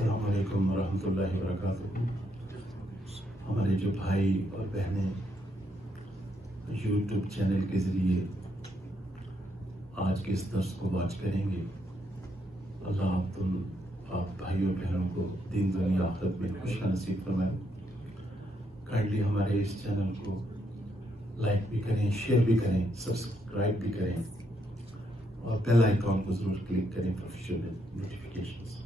अस्सलाम वालेकुम वरहमतुल्लाहि वबरकातुहू। हमारे जो भाई और बहनें यूट्यूब चैनल के ज़रिए आज के इस दर्स को वॉच करेंगे, अल्लाह आप भाई और बहनों को दीन दुनिया आखिरत में खुशियाँ नसीब फरमाए। काइंडली हमारे इस चैनल को लाइक भी करें, शेयर भी करें, सब्सक्राइब भी करें और बेल आइकॉन को ज़रूर क्लिक करें फॉर फ्यूचर नोटिफिकेशंस।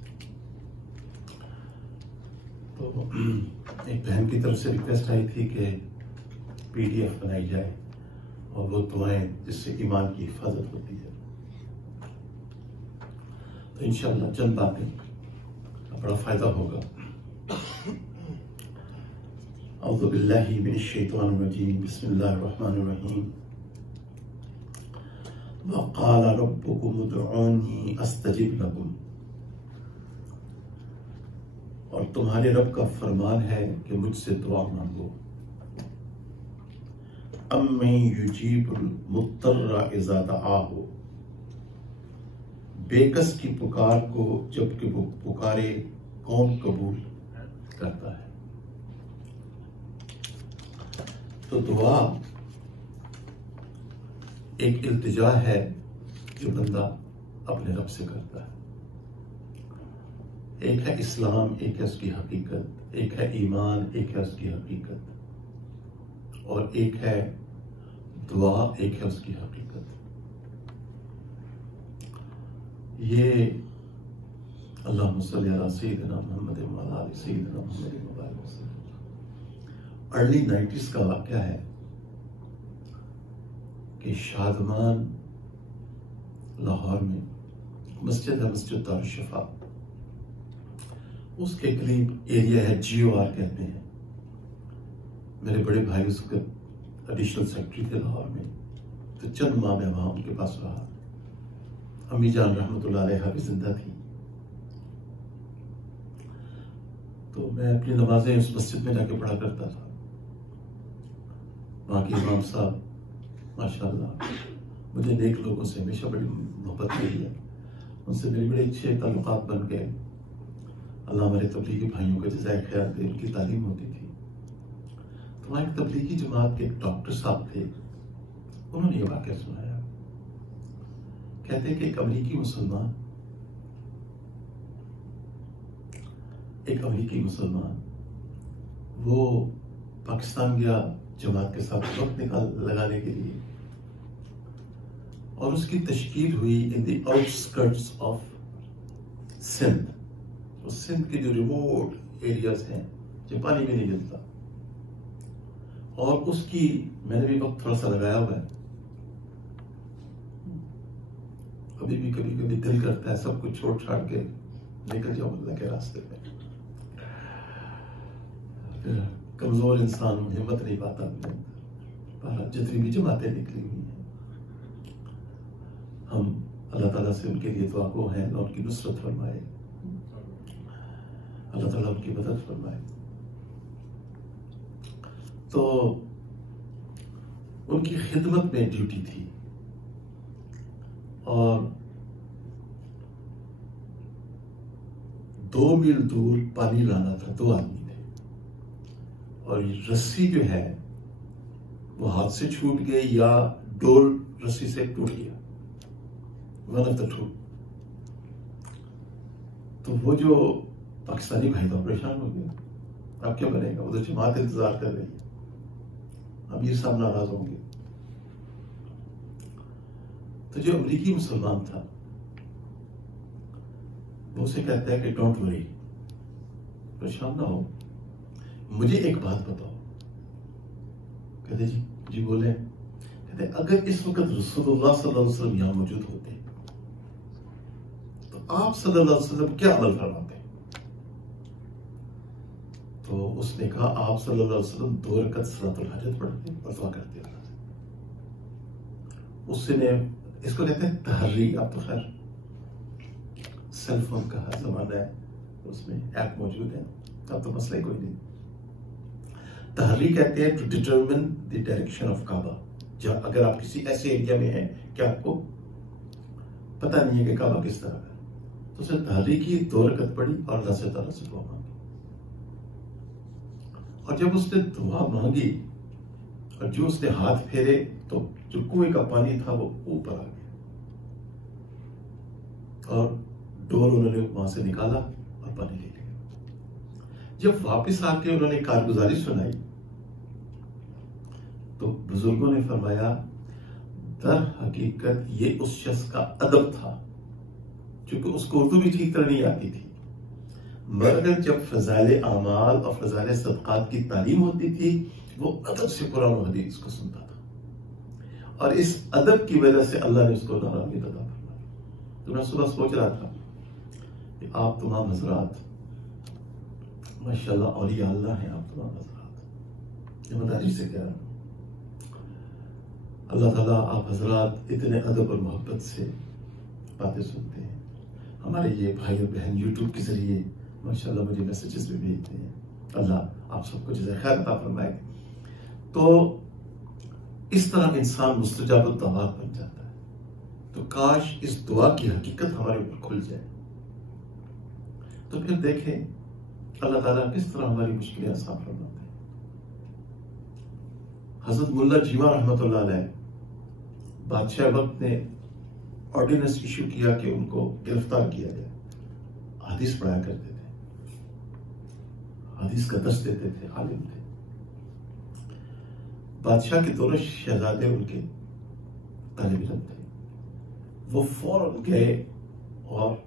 तो एक बहन की तरफ से रिक्वेस्ट आई थी कि PDF बनाई जाए और वो दुआएं जिससे ईमान की हिफाजत होती है। तो इंशाअल्लाह चंद बातें बड़ा फायदा होगा। औज़ु बिल्लाहि मिनश शैतानिर रजीम, बिस्मिल्लाहिर रहमानिर रहीम। व क़ाल रब्बुकुम उदऊनी अस्तजिब लकुम। और तुम्हारे रब का फरमान है कि मुझसे दुआ मांगो। अम्मै युजीबुल मुत्तर्रा इज़ा दआहु। बेकस की पुकार को जबकि वो पुकारे कौन कबूल करता है। तो दुआ एक इल्तिजा है जो बंदा अपने रब से करता है। एक है इस्लाम, एक है उसकी हकीकत, एक है ईमान, एक है उसकी हकीकत, और एक है दुआ, एक है उसकी हकीकत। ये अल्लाहुम्मा सल्ली अला सय्यिदिना मुहम्मद व अला आलि सय्यिदिना मुहम्मद। अर्ली 90s का वाक़या है कि शादमान लाहौर में मस्जिद है, मस्जिद दारुल शिफा, उसके करीब एरिया है, GOR कहते हैं। मेरे बड़े भाई उसके एडिशनल सेक्रेटरी थे लाहौर में, तो चंद माह में वहां उनके पास रहा। अम्मी जान रहमतुल्लाह अलैहा भी जिंदा थी। तो मैं अपनी नमाजें उस मस्जिद में जाके पढ़ा करता था। वहां के इमाम साहब माशाअल्लाह, मुझे नेक लोगों से हमेशा बड़ी मोहब्बत मिली है, उनसे मेरे बड़े अच्छे ताल्लुकात बन गए। अल्लाह हमारे तबलीगी भाइयों का जज़ाए खैर दे, उनकी तालीम होती थी। तो वहाँ एक तबलीगी जमात के एक डॉक्टर साहब थे, उन्होंने ये वाक़या सुनाया। कहते हैं कि एक अमरीकी मुसलमान वो पाकिस्तान गया जमात के साथ वक्त लगाने के लिए, और उसकी तशकील हुई in the outskirts of Sindh. तो सिंध के जो रिमोट एरियाज हैं जो पानी भी नहीं मिलता, और उसकी मैंने भी वक्त थोड़ा सा लगाया हुआ है। अभी भी कभी कभी दिल करता है सब कुछ छोड़ छाड़ के निकल जाओ अल्लाह के रास्ते में। कमजोर इंसान हिम्मत नहीं पाता अपने अंदर। जितनी भी जमातें निकली हुई हैं, हम अल्लाह ताला से उनके लिए दुआ गो हैं, अल्लाह उनकी नुसरत फरमाए, अल्लाह ताला उनकी मदद फरमाए। तो उनकी खिदमत में ड्यूटी थी, और 2 मील दूर पानी लाना था। 2 आदमी थे, और रस्सी जो है वो हाथ से छूट गई या डोल रस्सी से टूट गया, वन ऑफ द टू। तो वो जो पाकिस्तानी भाई तो परेशान हो गया, अब क्या बनेगा। वो तो जमात इंतजार कर रही है, अमीर साहब नाराज होंगे। तो जो अमरीकी मुसलमान था वो उसे कहता है कि डोंट वरी, परेशान ना हो, मुझे एक बात बताओ। कहते जी बोले। कहते अगर इस वक्त रसूलुल्लाह सल्लल्लाहु अलैहि वसल्लम यहां मौजूद होते तो आप सल्लल्लाहु अलैहि वसल्लम क्या अमल फरमाते। तो उसने कहा आप सल्लल्लाहु अलैहि वसल्लम 2 रकअत सलातुल हाजत पढ़ते और दुआ करते हैं। उसने इसको कहते हैं तहर्री। अब तो खैर सेलफोन का जमाना है, उसमें ऐप मौजूद है, अब तो मसला ही कोई नहीं। तहर्री कहते हैं to determine the direction of Kaaba. जब अगर आप किसी ऐसे एरिया में हैं कि आपको पता नहीं है कि काबा किस तरफ है, तो उसे तारीकी 2 रकत पड़ी और अल्लाह से ताला से दुआ मांगी। और जब उसने दुआ मांगी और जो उसने हाथ फेरे तो जो कुएं का पानी था वो ऊपर आ गया और डोर उन्होंने वहां से निकाला और पानी ले लिया। जब वापस आके उन्होंने कारगुजारी सुनाई तो बुजुर्गों ने फरमाया, दर हकीकत ये उस शख्स का अदब था, क्योंकि उसको उर्दू भी ठीक तरह नहीं आती थी, मगर जब फजाइल आमाल और फजाइल सदकात की तालीम होती थी वो अदब से कुरान और हदीस को सुनता था और इस अदब की वजह से अल्लाह ने उसको नाराजगी अता फरमाई। तो मैं सुबह सोच रहा था कि आप तमाम हजरात माशाल्लाह औलिया अल्लाह हैं, आप तमाम हजरात, ये मदारी से कह रहा हूं, अल्लाह ताला आप हजरात इतने अदब और मोहब्बत से बातें सुनते हैं। हमारे ये भाई और बहन यूट्यूब के जरिए माशाल्लाह मुझे मैसेजेस भी भेजते हैं, अल्लाह आप सबको जज़ाए खैर अता फरमाए। तो इस तरह इंसान मुस्तजाब दुआत बन जाता है। तो काश इस दुआ की हकीकत हमारे ऊपर खुल जाए तो फिर देखें अल्लाह ताला किस तरह हमारी मुश्किलें आसान फरमाते हैं। हजरत मुल्ला जीवा रहमतुल्लाह अलैह बादशाह वक्त ने ऑर्डिनेंस इशू किया कि उनको गिरफ्तार किया गया। हदीस पढ़ाया करते थे, हदीस का दर्स देते थे, आलिम थे। बादशाह के दोनों शहजादे उनके तालिब इल्म थे। वो फौरन गए और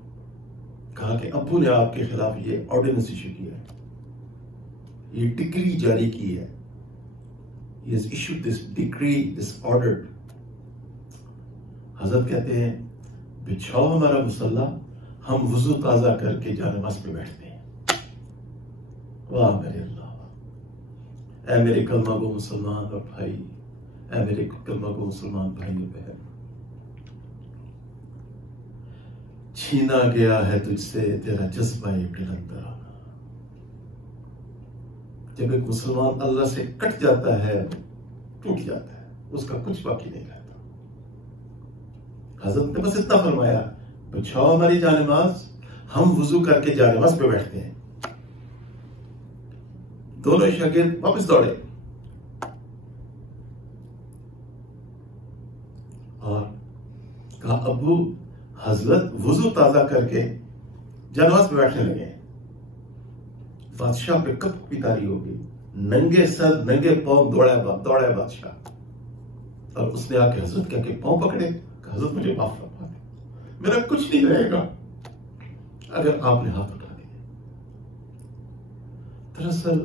कहा कि अब्बू ने आपके खिलाफ ये ऑर्डिनेंस इशू किया है, ये डिक्री जारी की है, he has issued this decree, this order। हजरत कहते हैं बिछाओ हमारा मुसल्ला, हम वुजू ताजा करके जानमाज पे बैठते हैं। वाह मेरे अल्लाह, ऐ मेरे कलमा गो मुसलमान और भाई, ऐ मेरे कलमा गो मुसलमान भाई और बहन, छीना गया है तुझसे तेरा जज्बा बुलंदराना। जब एक मुसलमान अल्लाह से कट जाता है, टूट जाता है, उसका कुछ बाकी नहीं रहता। हजरत ने बस इतना फरमाया, बिछाओ हमारी जानमाज, हम वुजू करके जानमाज पे बैठते हैं। दोनों शागिर्द वापस दौड़े और कहा, अब्बू हजरत वुजू ताजा करके जानमाज पे बैठने लगे। बादशाह पे कब की तारी हो गई, नंगे सर नंगे पांव दौड़ा बादशाह। और उसने आके हजरत के पांव पकड़े, हजरत मुझे माफ फरमा दे, मेरा कुछ नहीं रहेगा अगर आपने हाथ उठा दिए। दरअसल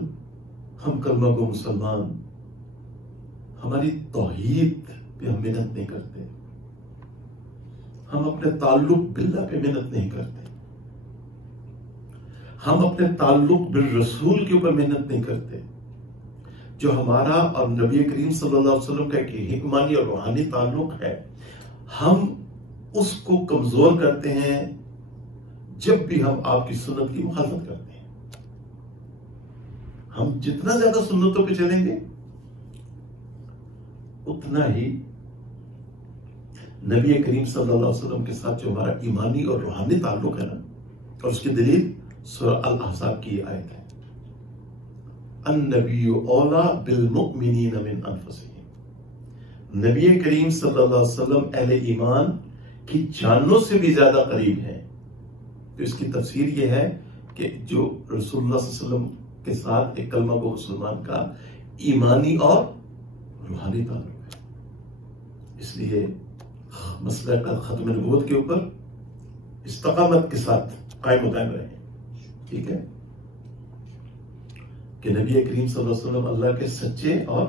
हम कलमा को मुसलमान हमारी तौहीद पे हम मेहनत नहीं करते, हम अपने ताल्लुक बिल्लाह पे मेहनत नहीं करते, हम अपने ताल्लुक बिल रसूल के ऊपर मेहनत नहीं करते। जो हमारा और नबी करीम सल्लल्लाहु अलैहि वसल्लम का एक ईमानी और रूहानी ताल्लुक है, हम उसको कमजोर करते हैं जब भी हम आपकी सुन्नत की मुखालफत करते हैं। हम जितना ज्यादा सुन्नतों पे चलेंगे उतना ही नबी करीम सल्लल्लाहु अलैहि वसल्लम के साथ जो हमारा ईमानी और रूहानी ताल्लुक है ना, और उसकी दलील सूरह अल अहज़ाब की आयत है, अन्नबिय्यु औला बिल मुमिनीन मिन अनफुसिहिम। नबी करीम सल्लल्लाहु अलैहि वसल्लम अहले ईमान की जानों से भी ज्यादा करीब है। तो इसकी तफसीर यह है कि जो रसूलुल्लाह सल्लल्लाहु अलैहि वसल्लम के साथ एक कलमा गो मुसलमान का ईमानी और रूहानी ताल्लुक है। इसलिए मसला का खत्म नबूवत के ऊपर इस्तकामत के साथ कायम दायम रहे। ठीक है कि नबी करीम सल्लल्लाहु अलैहि वसल्लम अल्लाह के सच्चे और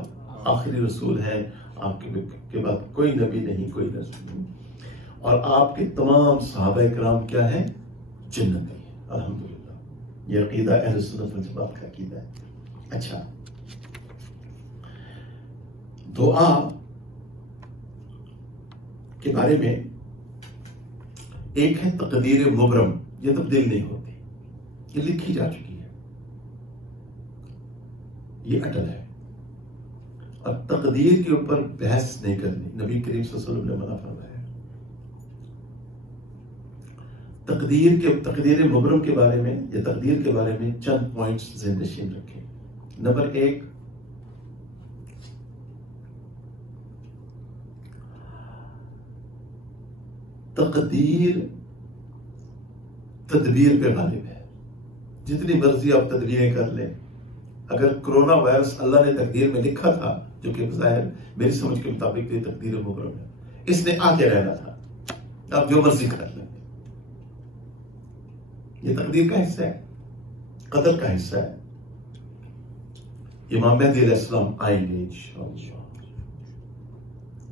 आखिरी रसूल हैं, आपके बाद कोई नबी नहीं, कोई रसूल नहीं, और आपके तमाम सहाबा किराम क्या है, जन्नती है। अल्हम्दुलिल्लाह, ये अकीदा अहले सुन्नत वल जमात का अकीदा है। अच्छा, दुआ के बारे में एक है तकदीर मुबरम, ये तब्दील नहीं होती, ये लिखी जा चुकी है, ये अटल है, और तकदीर के ऊपर बहस नहीं करनी, नबी करीम सल्लल्लाहु अलैहि वसल्लम ने मना फरमाया है। तकदीर मुबरम के बारे में या तकदीर के बारे में चंद पॉइंट्स ज़हन-नशीन रखें। नंबर 1, तकदीर तदबीर पे गालिब है। जितनी मर्जी आप तदबीरें कर लें, अगर कोरोना वायरस अल्लाह ने तकदीर में लिखा था, जो कि ज़ाहिर मेरी समझ के मुताबिक ये तकदीर मुबरम है, इसने आके रहना था, आप जो मर्जी कर लें, ये तकदीर का हिस्सा है, कदर का हिस्सा है। इमाम मेहदी अलैहिस्सलाम आएंगे इंशाअल्लाह,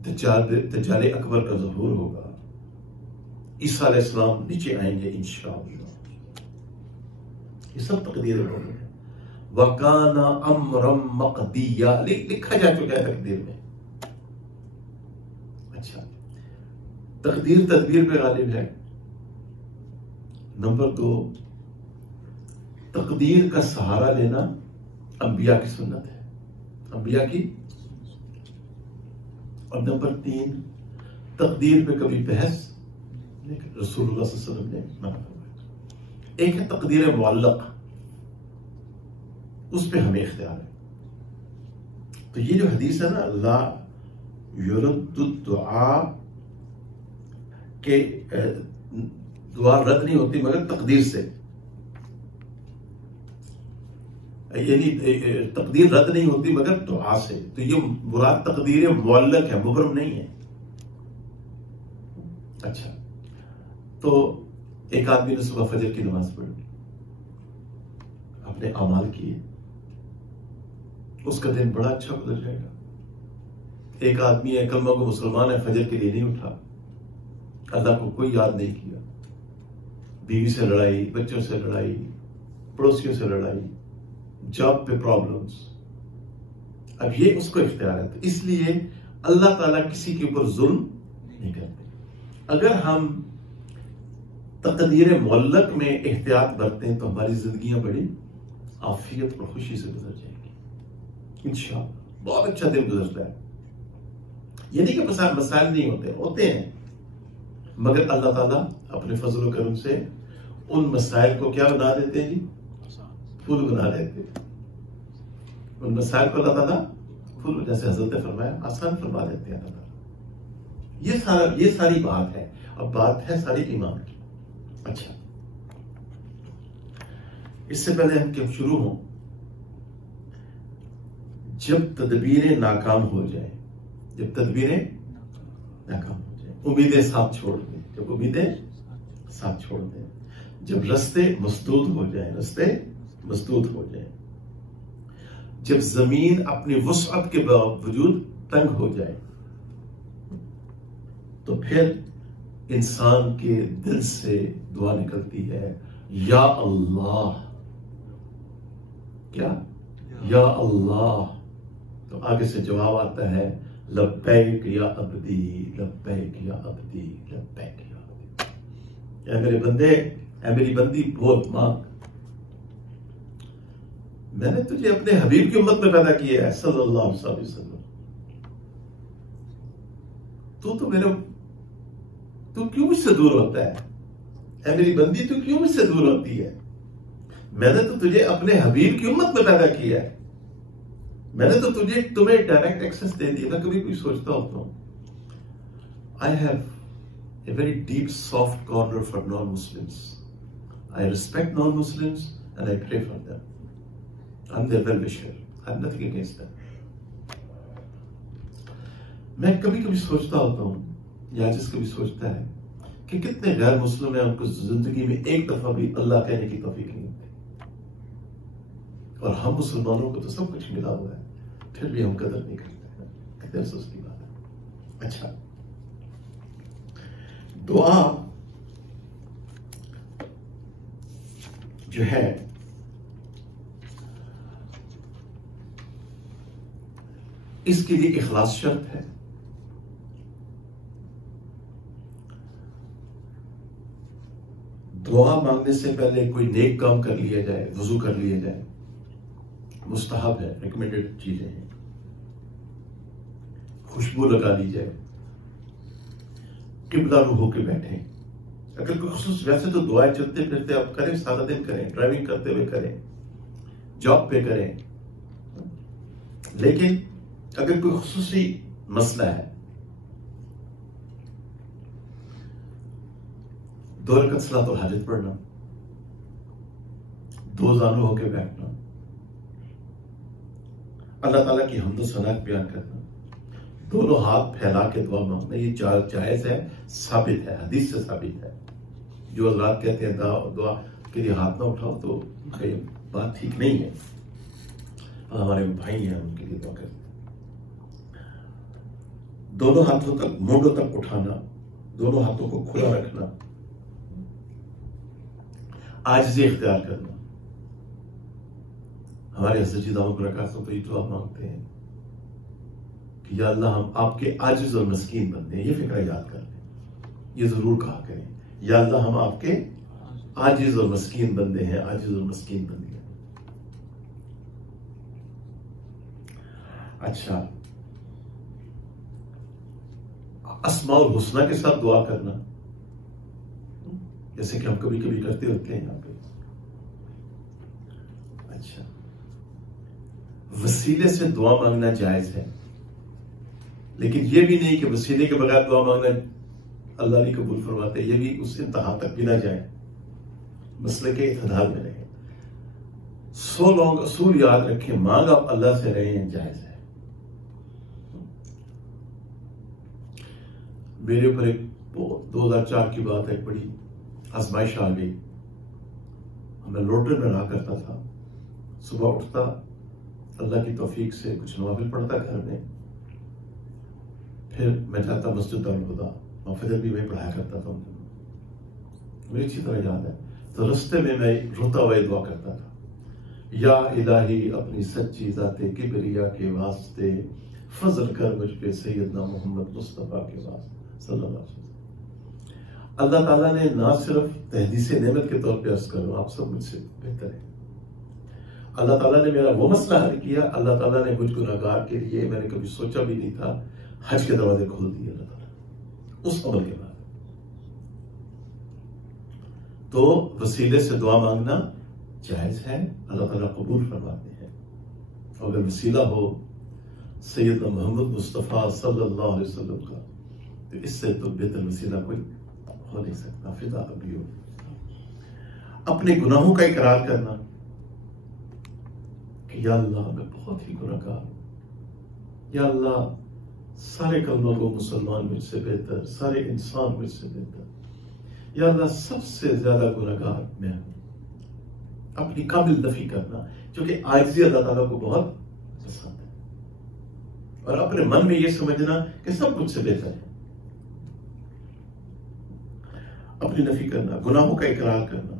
दज्जाल अकबर का ज़हूर होगा, ईसा अलैहिस्सलाम नीचे आएंगे इंशाअल्लाह। ये सब तकदीर है। वकाना अमरम मक़दिया लिखा जा चुका है तकदीर में। अच्छा, तकदीर तदबीर पे गालिब है। नंबर 2, तकदीर का सहारा लेना अंबिया की सुन्नत है, अंबिया की। और नंबर 3, तकदीर पे कभी बहस रसूलुल्लाह सल्लल्लाहु अलैहि वसल्लम ने मना किया। एक है तकदीर मुअल्लक़, उस पे हमें इख्तियार है। तो ये जो हदीस है ना, ला युरद्दु दुआ के दुआ रद्द नहीं होती मगर तकदीर से, यानी तकदीर रद्द नहीं होती मगर दुआ से। तो ये मुराद तकदीर मुअल्लक़ है, मुबरम नहीं है। अच्छा, तो एक आदमी ने सुबह फजर की नमाज पढ़ी, अपने अमाल किए, उसका दिन बड़ा अच्छा गुजर जाएगा। एक आदमी है, कलमा को मुसलमान है, फजर के लिए नहीं उठा, अल्लाह को कोई याद नहीं किया, बीवी से लड़ाई, बच्चों से लड़ाई, पड़ोसियों से लड़ाई, जॉब पे प्रॉब्लम्स, अब ये उसको इख्तियार है। तो इसलिए अल्लाह ताला किसी के ऊपर जुल्म नहीं करते। अगर हम तकदीर मुअल्लक़ में एहतियात बरतें हैं तो हमारी जिंदगियां बड़ी आफियत और खुशी से गुजर जाएंगी इंशाअल्लाह। बहुत अच्छा दिन गुजरता है। ये नहीं कि मसाइल नहीं होते हैं, मगर अल्लाह ताला अपने फजल और करम से उन मसाइल को क्या बना देते हैं जी, फूल बना देते हैं। उन मसाइल को अल्लाह ताला फूल, जैसे हजरत ने फरमाया, आसान फरमा देते हैं अल्लाह ताला। ये सारी बात है। अब बात है सारी ईमान की। अच्छा, इससे पहले हम क्यों शुरू हो, जब तदबीरें नाकाम हो जाए, जब तदबीरें नाकाम हो जाए, उम्मीदें साथ छोड़ दें, जब उम्मीदें साथ छोड़ दें, जब रास्ते मसदूद हो जाए, रास्ते मसदूद हो जाए, जब जमीन अपनी वुसअत के बावजूद तंग हो जाए, तो फिर इंसान के दिल से दुआ निकलती है, या अल्लाह, क्या, या अल्लाह। तो आगे से जवाब आता है, लब्बैक या अब्दी, लब्बैक या अब्दी, लब्बैक या अब्दी। ऐ मेरे बंदे, ऐ मेरी बंदी, बोल मांग। मैंने तुझे अपने हबीब की उम्मत में पैदा किया है सल्लल्लाहु अलैहि वसल्लम। तू क्यों मुझसे दूर होता है? ऐ मेरी बंदी, तू क्यों मुझसे दूर होती है? मैंने तो तुझे अपने हबीब की उम्मत में पैदा किया है। मैंने तो तुम्हें डायरेक्ट एक्सेस दे दिया। मैं कभी कोई सोचता होता हूं, I have a very deep soft corner for non Muslims. I respect non Muslims and I pray for them. I am their well wisher, I have nothing against them. मैं कभी कभी सोचता होता हूं, या जिस कभी सोचता है कि कितने गैर मुस्लिम हैं, उनको जिंदगी में एक दफा भी अल्लाह कहने की तौफीक नहीं होती, और हम मुसलमानों को तो सब कुछ मिला हुआ है, फिर भी हम कदर नहीं करते हैं। कितने अफसोस की बात है। अच्छा, दुआ जो है, इसके लिए इखलास शर्त है। दुआ मांगने से पहले कोई नेक काम कर लिया जाए, वुजू कर लिया जाए, मुस्तहब है, रिकमेंडेड चीजें हैं। खुशबू लगा ली जाए, किबला रूह होके बैठे, अगर कोई खुसूस, वैसे तो दुआएं चलते फिरते आप करें, सारा दिन करें, ड्राइविंग करते हुए करें, जॉब पे करें, लेकिन अगर कोई खुसूसी मसला है, 2 रकअत सलातुल हाजत पढ़ना, 2 जानू होके बैठना, अल्लाह ताला की हम्द सना बयान करना, दोनों हाथ फैला के दुआ मांगना, ये जायज है, साबित है, हदीस से साबित है। जो हज़रात कहते हैं दुआ के लिए हाथ ना उठाओ, तो ये बात ठीक नहीं है। हमारे भाई हैं, उनके लिए दुआ करते हैं। दोनों हाथों तक, मोढ़ों तक उठाना, दोनों हाथों को खुला रखना, आजिज़ी इख्तियार करना। हमारे हज़रत जी दाऊद बरकातहू तो ये दुआ मांगते हैं कि या अल्लाह हम आपके आजिज़ और मस्कीन बंदे हैं। ये फिक्र याद कर लें, ये जरूर कहा करें, या अल्लाह हम आपके आजिज़ और मस्कीन बंदे हैं, आजिज़ और मस्कीन बंदे हैं। अच्छा, अस्माउल हुस्ना के साथ दुआ करना, जैसे कि हम कभी कभी करते होते हैं यहां पे। अच्छा, वसीले से दुआ मांगना जायज है, लेकिन यह भी नहीं कि वसीले के बगैर दुआ मांगना अल्लाह नहीं कबूल फरमाते, ये भी उस इंतहा तक भी ना जाए, मसले के इत्तेदाल में रहे। 100 लोग असूल याद रखें, मांग आप अल्लाह से रहे हैं, जायज है। मेरे ऊपर एक 2004 की बात है, एक बड़ी आजमाइश आ गई। मैं लोटन में रहा करता था, सुबह उठता, अल्लाह की तौफीक से कुछ नवाफिल पढ़ता घर में, फिर मैं जाता मस्जिद दारुल हुदा, और फजर भी मैं पढ़ाया करता था, मुझे अच्छी तरह याद है। तो रास्ते में मैं रोता हुआ दुआ करता था, या इलाही अपनी सच्ची जाते किबरिया के वास्ते फजल कर मुझ पे सैयदना मोहम्मद मुस्तफा के वास्ते सल्लल्लाहु अलैहि वसल्लम। अल्लाह ताला ने ना सिर्फ तहदीस नेमत के तौर पे अर्ज करो, आप सब मुझसे बेहतर है, अल्लाह ताला ने मेरा वो मसला हल किया। अल्लाह ताला ने मुझ गुनाहगार के लिए, मैंने कभी सोचा भी नहीं था, हज के दरवाजे खोल दिए अल्लाह ताला उस अमल के बाद। तो वसीले से दुआ मांगना जायज है, अल्लाह ताला कबूल फरमाते हैं। अगर वसीला हो सैयदना मोहम्मद मुस्तफा सल्लल्लाहु अलैहि वसल्लम का, तो इससे तो बेहतर वसीला कोई हो नहीं सकता। फिदा अभी हो अपने गुनाहों का इकरार करना कि या अल्लाह मैं बहुत ही गुनहगार हूं, या अल्लाह सारे कलमा को मुसलमान मुझसे बेहतर, सारे इंसान मुझसे बेहतर, या अल्लाह सबसे ज्यादा गुनहगार मैं हूं। अपनी काबिल नफी करना, जो कि आजिज़ी अल्लाह ताला को बहुत पसंद है, और अपने मन में यह समझना कि सब मुझसे बेहतर है। अपनी नफी करना, गुनाहों का इकरार करना।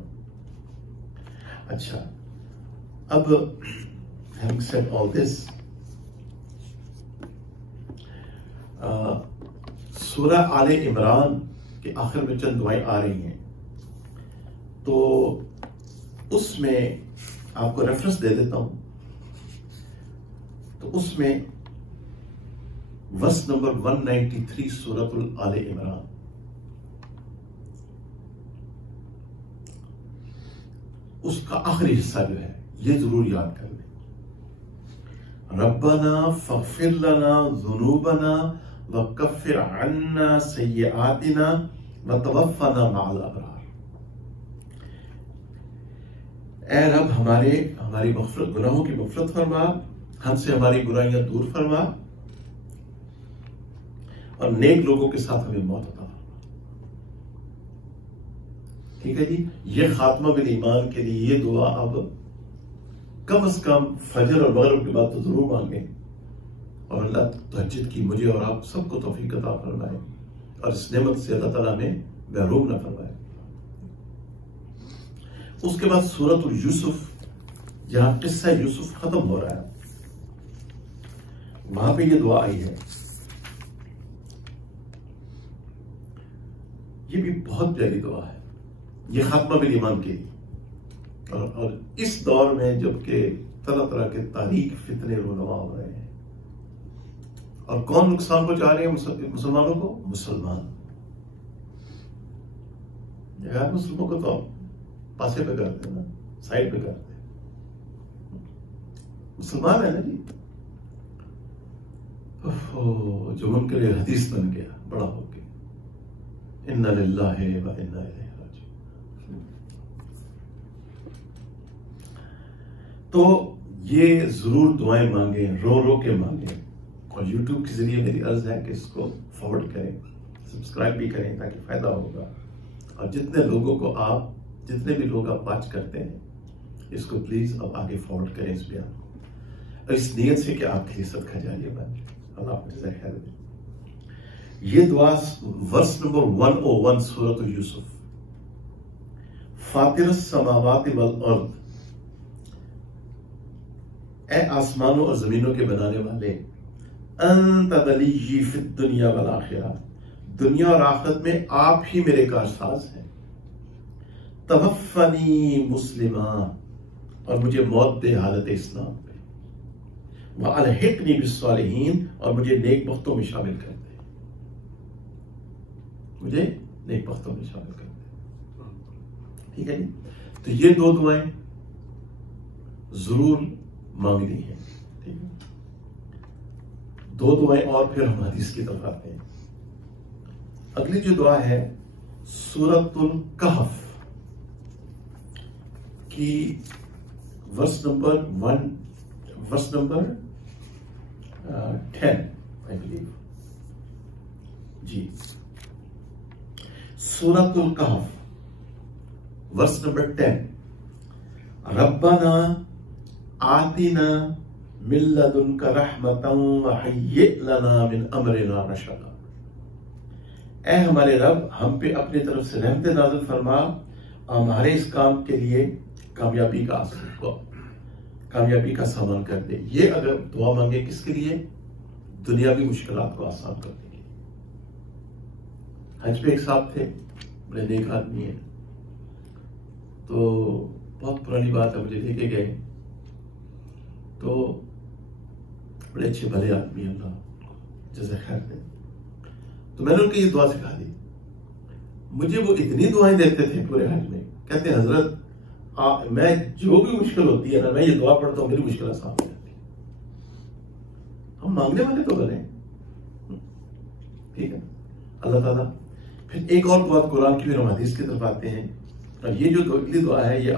अच्छा, अब having said all this, सूरह आले इमरान के आखिर में चंद दुआएं आ रही हैं, तो उसमें आपको रेफरेंस दे देता हूं। तो उसमें वर्स नंबर 193 सूरह आले इमरान, उसका आखिरी हिस्सा जो है, ये जरूर याद कर लें। रब्बना फग़फिर लना ज़ुनूबना व कफ़िर अन्ना सय्यआतिना व तवफ़्फ़ना मअल अबरार। ऐ रब, हमारी मग़फ़िरत, गुनाहों की मग़फ़िरत फरमा, हमसे हमारी बुराइयां दूर फरमा, और नेक लोगों के साथ हमें मौत अता फरमा। ठीक है जी, ये खात्मा बिल ईमान के लिए ये दुआ अब कम से कम फजर और मगरिब के बाद तो जरूर मांगे, और अल्लाह तहज्जुद की मुझे और आप सबको तौफीक अता फरमाए, और इस नेमत से अल्लाह ताला हमें महरूम ना फरमाए। उसके बाद सूरतुल यूसुफ, जहां किस्सा यूसुफ खत्म हो रहा है, वहां पे ये दुआ आई है। ये भी बहुत प्यारी दुआ है, ये खात्मा बिल ईमान के लिए, और इस दौर में जबकि तरह तरह के तारीख फितने रुनवा हो रहे हैं, और कौन नुकसान पहुंचा रहे हैं मुसलमानों को? मुसलमान। गैर मुस्लिमों को तो पासे पे करते हैं ना, साइड पे करते हैं। मुसलमान है ना जी, जो मुनकर हदीस बन गया बड़ा हो गया, इन्ना लिल्लाहि व इन्ना इलैहि राजिऊन। तो ये जरूर दुआएं मांगे, रो रो के मांगे। और YouTube के जरिए मेरी अर्ज है कि इसको फॉरवर्ड करें, सब्सक्राइब भी करें ताकि फायदा होगा। और जितने भी लोग आप वाच करते हैं, इसको प्लीज अब आगे फॉरवर्ड करें इस बयान को, और इस नियत से कि आपके लिए सदका जारिया बन जाए। अल्लाह आपको जज़ा खैर दे। ये दुआ वर्स नंबर 101 सूरत यूसुफ, फातिरस समावाति वल अर्द, ए आसमानों और जमीनों के बनाने वाले, अंत वलिय्यी फिद दुनिया वल आखिरा, दुनिया और आखिरत में आप ही मेरे कारसाज हैं। तवफ़्फ़नी मुस्लिमा, और मुझे मौत दे हालत इस्लाम पे। व अलहिक़नी बिस्सालिहीन, और मुझे नेक बख्तों में शामिल कर दे, मुझे नेक बख्तों में शामिल कर दे। ठीक है जी। तो ये दो दुआएं जरूर मांगनी है। ठीक है, दो दुआएं और फिर हम हदीस की तरफ आते हैं। अगली जो दुआ है सूरतुल कहफ की वर्स नंबर 10 आई बिलीव जी। सूरतुल कहफ वर्स नंबर 10, रब्बना आतिना मिन लदुनका रहमतन व हय्यि लना मिन अमरिना रशदा। ऐ हमारे रब, हम पे अपनी तरफ से रहमत नाज़िल फरमा, हमारे इस काम के लिए कामयाबी का सामान कर दे। ये अगर दुआ मांगे किसके लिए? दुनियावी मुश्किलात को आसान करने के लिए। हज पे एक साहब थे, बड़े नेक आदमी है, तो बहुत पुरानी बात है, मुझे लेके गए, तो बड़े अच्छे भले आदमी, अल्लाह जज़ा खैर दे। तो मैंने उनको ये दुआ सिखा दी। मुझे वो इतनी दुआएं देते थे पूरे हज में, कहते हैं हजरत मैं जो भी मुश्किल होती है ना, मैं ये दुआ पढ़ता हूं, मेरी मुश्किल आसान हो जाती है। हम मांगने वाले तो बने, ठीक है। अल्लाह ताला फिर एक और दुआ कुरान की, फिर हम हदीस की तरफ आते हैं। और ये जो अगली दुआ है, ये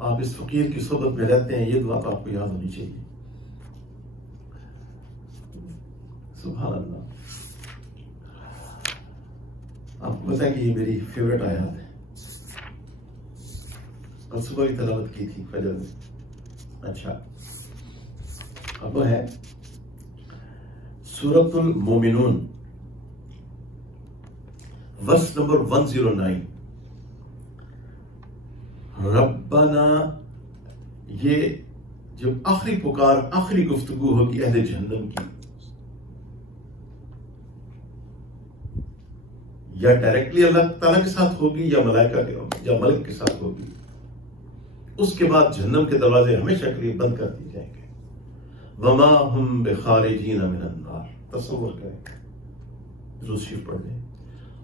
आप इस फकीर की सोबत में रहते हैं, ये दुआ तो आपको याद होनी चाहिए। सुभान अल्लाह। आपको पता है कि ये मेरी फेवरेट आयत है, और सुबह भी तलावत की थी फजर में। अच्छा, अब वो है सूरतुल मोमिनून वर्स नंबर 109, रब्बाना, ये जब आखिरी पुकार, आखिरी गुफ्तगू होगी अहले जहन्नम की, या डायरेक्टली अल्लाह ताला के साथ होगी या मलाइका के या मलिक के साथ होगी, उसके बाद जहन्नम के दरवाजे हमेशा के लिए बंद कर दिए जाएंगे। वमा हुम बिखारिजीन मिनन नार। तसव्वुर करें, रूसीफ पढ़ लें,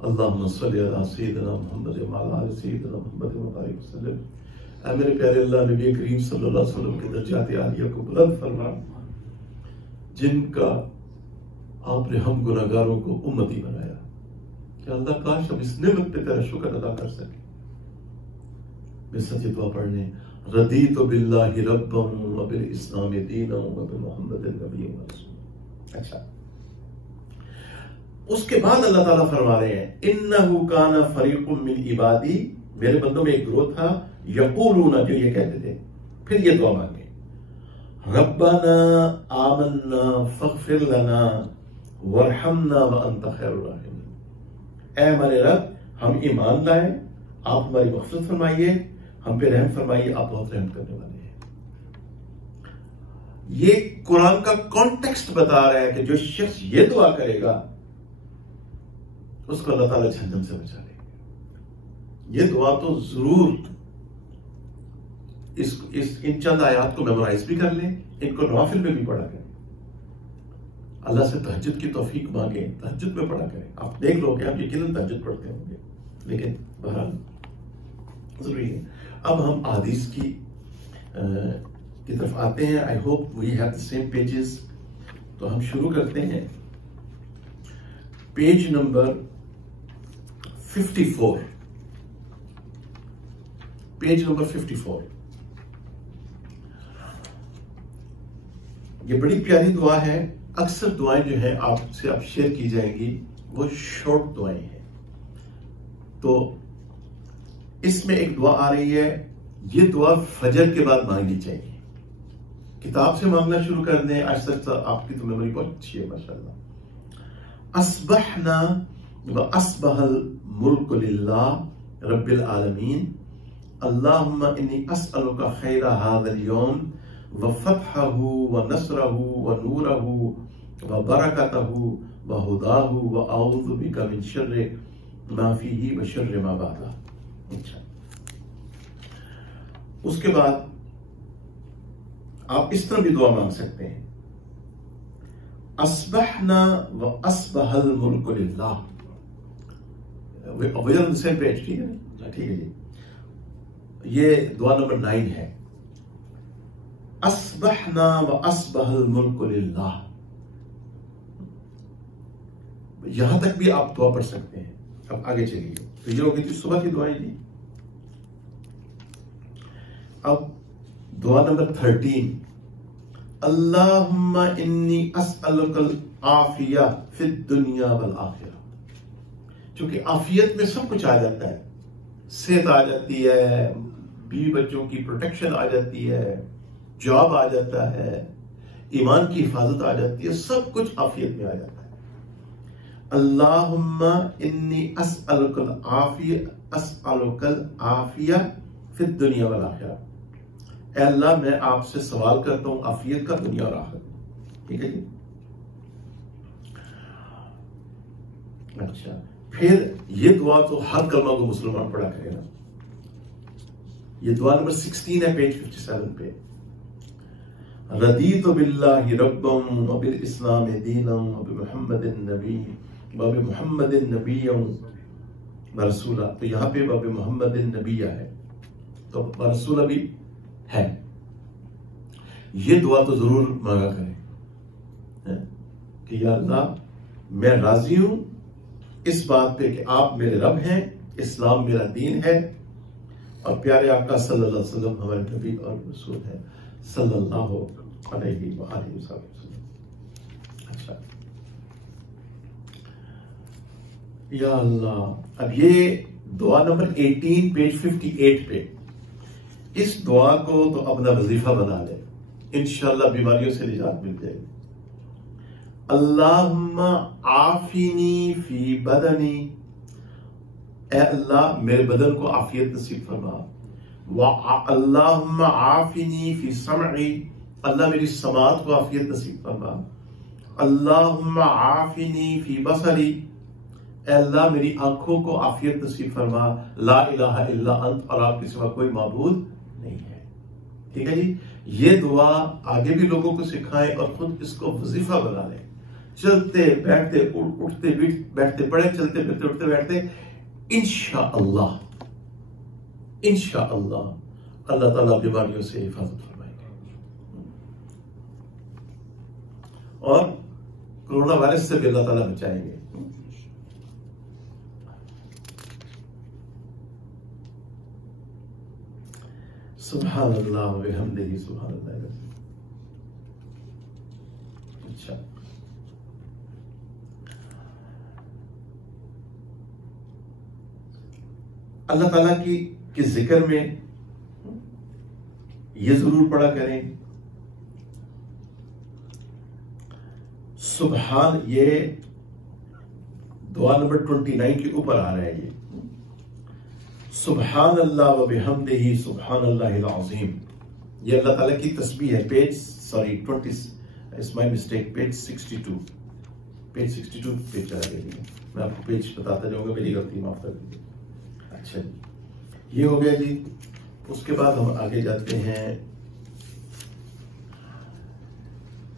अल्लाहुम्मा सल्लि अला सय्यिदिना मुहम्मद व अला आलि सय्यिदिना मुहम्मद व बारिक वसल्लम। ऐ मेरे प्यारे अल्लाह नबी करीम सल्लल्लाहु अलैहि वसल्लम के दर्जात आलिया को बुलंद फरमा, जिनका आपने हम गुनाहगारों को उम्मती बनाया। कि अल्लाह काश हम इस नेमत पे तेरा शुक्र अदा कर सके। मैं सच्ची दुआ पढ़ने, रदीतु बिल्लाहि रब्बन व बिल इस्लाम दीनन व बि मुहम्मदिन नबिय्यन व रसूलन। अच्छा, उसके बाद अल्लाह ताला फरमा रहे हैं, इन्नहु काना फरीकुम मिन इबादी, मेरे बंदों में एक ग्रोह था, यकूलूना, जो ये कहते थे, फिर ये दुआ मांगे, रब्बना आमन्ना फग़फिर लना वरहमना व अंत खैरुर राहिमीन। ऐ हमारे रब, हम ईमान लाए, आप हमारी मग़फ़िरत फरमाइए, हम पे रहम फरमाइए, आप बहुत रहम करने वाले हैं। ये कुरान का कॉन्टेक्स्ट बता रहा है कि जो शख्स ये दुआ करेगा उसको अल्लाह ताला जहन्नम से बचा लेंगे। ये दुआ तो जरूर इन चंद आयात को मेमोराइज भी कर लें, इनको नवाफिल में भी पढ़ा करें। अल्लाह से तहज्जुद की तौफीक मांगे, तहज्जुद में पढ़ा करें। आप देख लो कि आप यकीनन तहज्जुद पढ़ते होंगे, लेकिन बहरहाल जरूरी है। अब हम हदीस की तरफ आते हैं। I hope we have the same pages. तो हम शुरू करते हैं पेज नंबर 54। Page number 54। ये बड़ी प्यारी दुआ है। अक्सर दुआएं जो है आपसे अब शेयर की जाएंगी वो शॉर्ट दुआएं हैं। तो इसमें एक दुआ आ रही है, ये दुआ फजर के बाद मांगनी चाहिए। किताब से मांगना शुरू कर दें। आज तक आपकी तो मेमोरी बहुत अच्छी है माशाल्लाह। अस्बहना व अस्बहल मुल्क लिल्लाह रब्बिल आलमीन अल्लाहुम्मा इन्नी अस्अलुका खैरा हाज़ल यौम व फतहहु व नसरहु व नूरहु व बरकतहु व हुदाहु व अऊज़ु बिका मिन शर्रि मा फीही व शर्रि मा बादा। अच्छा, उसके बाद आप इस तरह भी दुआ मांग सकते हैं, अस्बहना व अस्बहल मुल्क लिल्लाह। We are on the same page, ठीक है? ठीक है जी। ये दुआ नंबर 9 है, अस्बहना व अस्बहल मुल्क लिल्लाह। यहां तक भी आप दुआ पढ़ सकते हैं। अब आगे चलिए। तो ये हो गई थी सुबह की दुआएं जी। अब दुआ नंबर 13, अल्लाहुम्मा इन्नी अस्अलुकल आफिया फिद दुनिया वल आखिरा। क्योंकि आफियत में सब कुछ आ जाता है, सेहत आ जाती है, बीवी बच्चों की प्रोटेक्शन आ जाती है, जॉब आ जाता है, ईमान की हिफाजत आ जाती है, सब कुछ आफियत में आ जाता है। अल्लाहुम्मा इन्नी अस्अलुकल आफिया फिद दुनिया वल आखिरा। अल्लाह मैं आपसे सवाल करता हूं आफियत का दुनिया और आखिरत। ठीक है जी। अच्छा, फिर ये दुआ तो हर कलमा को मुसलमान पढ़ा करेगा। ये दुआ नंबर 16 है पेज 57 पे। रदीतु बिल्लाहि रब्बम व बिल इस्लाम दीनम व बिमुहम्मदिन नबी व बिमुहम्मदिन नबिय्यम व रसूला। तो यहाँ पे व बिमुहम्मदिन नबिय्या है, तो व रसूला भी है। ये दुआ तो जरूर मांगा करें कि या अल्लाह मैं राजी हूं इस बात पे कि आप मेरे रब हैं, इस्लाम मेरा दीन है और प्यारे आका सल्लल्लाहु अलैहि वसल्लम हमारे नबी और रसूल हैं सल्लल्लाहु अलैहि वसल्लम। अच्छा, या अल्लाह। अब ये दुआ नंबर 18 पेज 58 पे। इस दुआ को तो अपना वजीफा बना ले, इंशाअल्लाह बीमारियों से निजात मिल जाएगी। अल्लाहुम्मा आफिनी फी बदनी, ए अल्लाह मेरे बदन को आफियत नसीब फरमा। व अल्लाहुम्मा आफिनी फी समई, अल्लाह मेरी समात को आफियत नसीब फरमा। अल्लाहुम्मा आफिनी फी बसरी, ए अल्लाह मेरी आंखों को आफियत नसीब फरमा। ला इलाहा इल्ला अंत, और आपके सिवा कोई माबूद नहीं है। ठीक है जी। ये दुआ आगे भी लोगों को सिखाएं और खुद इसको वजीफा बना लें। चलते बैठते उठते बैठते पड़े, चलते फिरते उठते बैठते, इंशाअल्लाह इंशाअल्लाह अल्लाह ताला बीमारियों से हिफाजत फरमाएंगे और कोरोना वायरस से भी अल्लाह ताला बचाएंगे। सुभान अल्लाह व बिहम्दिही सुभान अल्लाह। अच्छा, अल्लाह ताला की जिक्र में ये जरूर पढ़ा करें, सुभान। ये दुआ नंबर 29 के ऊपर आ रहा है। ये सुभान अल्लाह व बिहम्दिही सुभान अल्लाहिल अज़ीम, ये अल्लाह ताला की तस्बीह है। Page 20, it's my mistake, page 62 पे चला गया। मैं आपको पेज बताता जाऊंगा, मेरी गलती माफ कर दीजिए। अच्छा, ये हो गया जी। उसके बाद हम आगे जाते हैं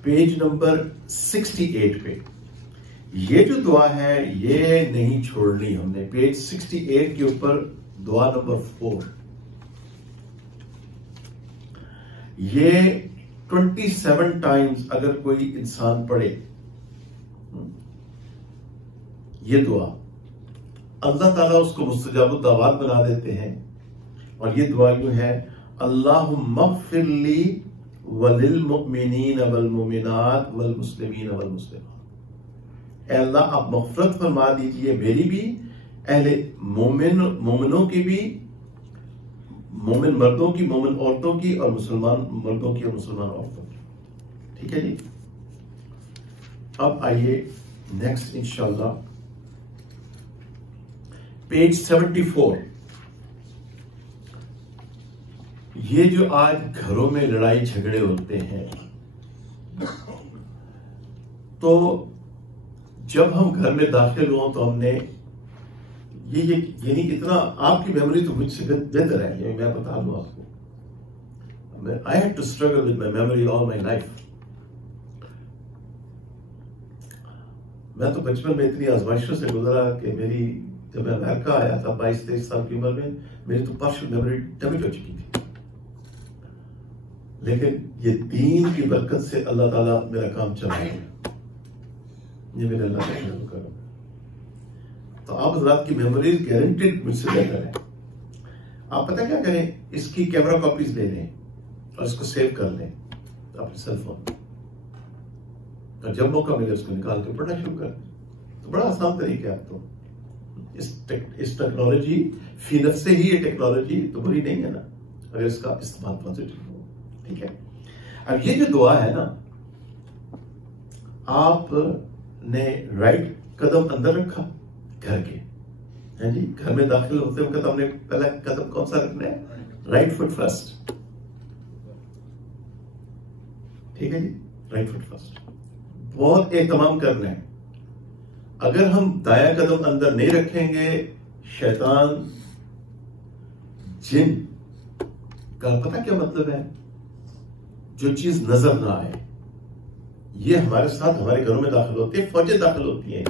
पेज नंबर 68 पे ये जो दुआ है ये नहीं छोड़नी हमने। पेज 68 के ऊपर दुआ नंबर 4, ये 27 टाइम्स अगर कोई इंसान पढ़े ये दुआ, अल्लाह ताला उसको मुस्तजाबुद दावात बना देते हैं। और ये दुआ यूं है, अल्लाहुम्मा ग़फ़िरली वलिल मुमिनीन वल मुमिनात वल मुस्लिमीन वल मुस्लिमात। अल्लाह आप मग़फ़िरत फरमा दीजिए मेरी भी, अहले मोमिनों की भी, मोमिन मर्दों की, मोमिन औरतों की, और मुसलमान मर्दों की और मुसलमान औरतों की। ठीक है जी। अब आइए नेक्स्ट इंशाल्लाह पेज 74। ये जो आज घरों में लड़ाई झगड़े होते हैं, तो जब हम घर में दाखिल हों तो हमने ये यानी इतना आपकी मेमोरी तो मुझसे बेहतर है, ये मैं बता दूं आपको। I had to struggle with my memory all my life. मैं तो बचपन में इतनी आजमाइशों से गुजरा कि मेरी, जब मैं अमेरिका आया था 22-23 साल की उम्र में, मेरी तो पार्शियल मेमोरी डैमेज हो चुकी थी। लेकिन ये दीन की बरकत से अल्लाह ताला मेरा काम चलाएगा, ये मेरे अल्लाह का शुक्र करो। तो आप हज़रात की मेमोरीज गारंटेड मुझसे बेहतर है। आप पता क्या करें, इसकी कैमरा कॉपीज ले लें और इसको सेव कर लें अपने सेल फोन, और जब मौका मिले उसको निकाल के पढ़ना शुरू कर दें। तो बड़ा आसान तरीका है। तो इस टेक्नोलॉजी फी नफ्स से ही, ये टेक्नोलॉजी तो बुरी नहीं है ना, अगर इसका इस्तेमाल पॉजिटिव हो। ठीक है। अब ये जो दुआ है ना, आपने राइट कदम अंदर रखा घर के, है जी, घर में दाखिल होते वक्त हमने पहला कदम कौन सा रखना है? Right foot first. ठीक है जी, राइट फुट फर्स्ट। बहुत एहतमाम करना है। अगर हम दाया कदम अंदर नहीं रखेंगे, शैतान, जिन का पता क्या मतलब है, जो चीज नजर ना आए, ये हमारे साथ हमारे घरों में दाखिल होती है, फौजें दाखिल होती हैं।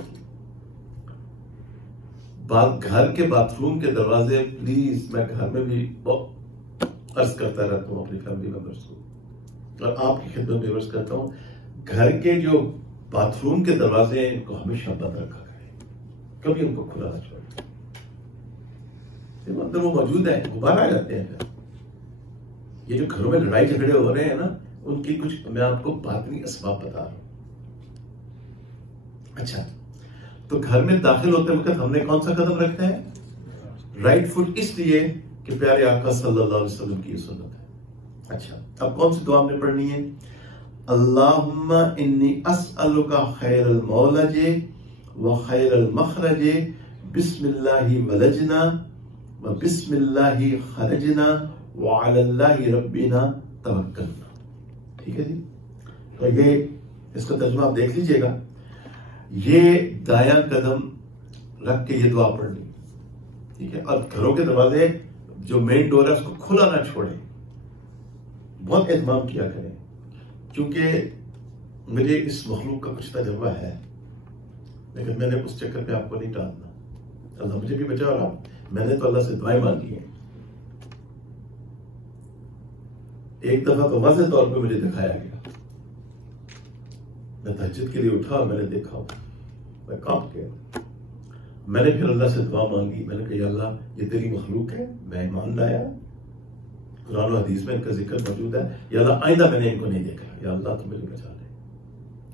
घर के बाथरूम के दरवाजे, प्लीज, मैं घर में भी बहुत अर्ज करता रहता हूं अपनी फैमिली मेंबर्स को, और आपकी खिदमत में अर्ज करता हूं, घर के जो बाथरूम के दरवाजे हैं इनको हमेशा बंद रखा करें, कभी उनको खुला ना छोड़ें। मतलब वो मौजूद है, गुब्बार आ जाते हैं। ये जो घरों में लड़ाई झगड़े हो रहे हैं ना, उनकी कुछ मैं आपको बातनी असबाब बता रहा हूं। अच्छा, तो घर में दाखिल होते वक्त हमने कौन सा कदम रखना है? राइट फुट, इसलिए कि प्यारे आका सल्लल्लाहु अलैहि वसल्लम की सुन्नत है। अच्छा, अब कौन सी दुआ हमने पढ़नी है? अल्लाहुम्मा इन्नी अस्अलुका खैरल मौलजे व खैरल मखरजे, बिस्मिल्लाहि वलजना व बिस्मिल्लाहि खरजना व अलल्लाहि रब्बिना तवक्कलना। ठीक है जी। तो ये इसका तर्जुमा आप देख लीजिएगा। ये दाया कदम रख के ये दुआ पढ़नी। ठीक है। और घरों के दरवाजे, जो मेन डोर है उसको खुला ना छोड़े, बहुत एहतमाम किया करें, क्योंकि मुझे इस मखलूक का कुछ तजुर्बा है, लेकिन मैंने उस चक्कर पे आपको नहीं टालना। अल्लाह मुझे भी बचा, और आप, मैंने तो अल्लाह से दुआएं मांगी हैं। एक दफा तो वाज़ेह तौर पे मुझे दिखाया गया, मैं तहज्जुद के लिए उठा और मैंने देखा, मैं कांप गया। मैंने फिर अल्लाह से दुआ मांगी, मैंने कहा, या अल्लाह, ये तेरी मखलूक है, मैं ईमान लाया, कुरान और हदीस में इनका जिक्र मौजूद है, या अल्लाह आइंदा मैंने इनको नहीं देखा, या अल्लाह तुम मुझे बचा ले,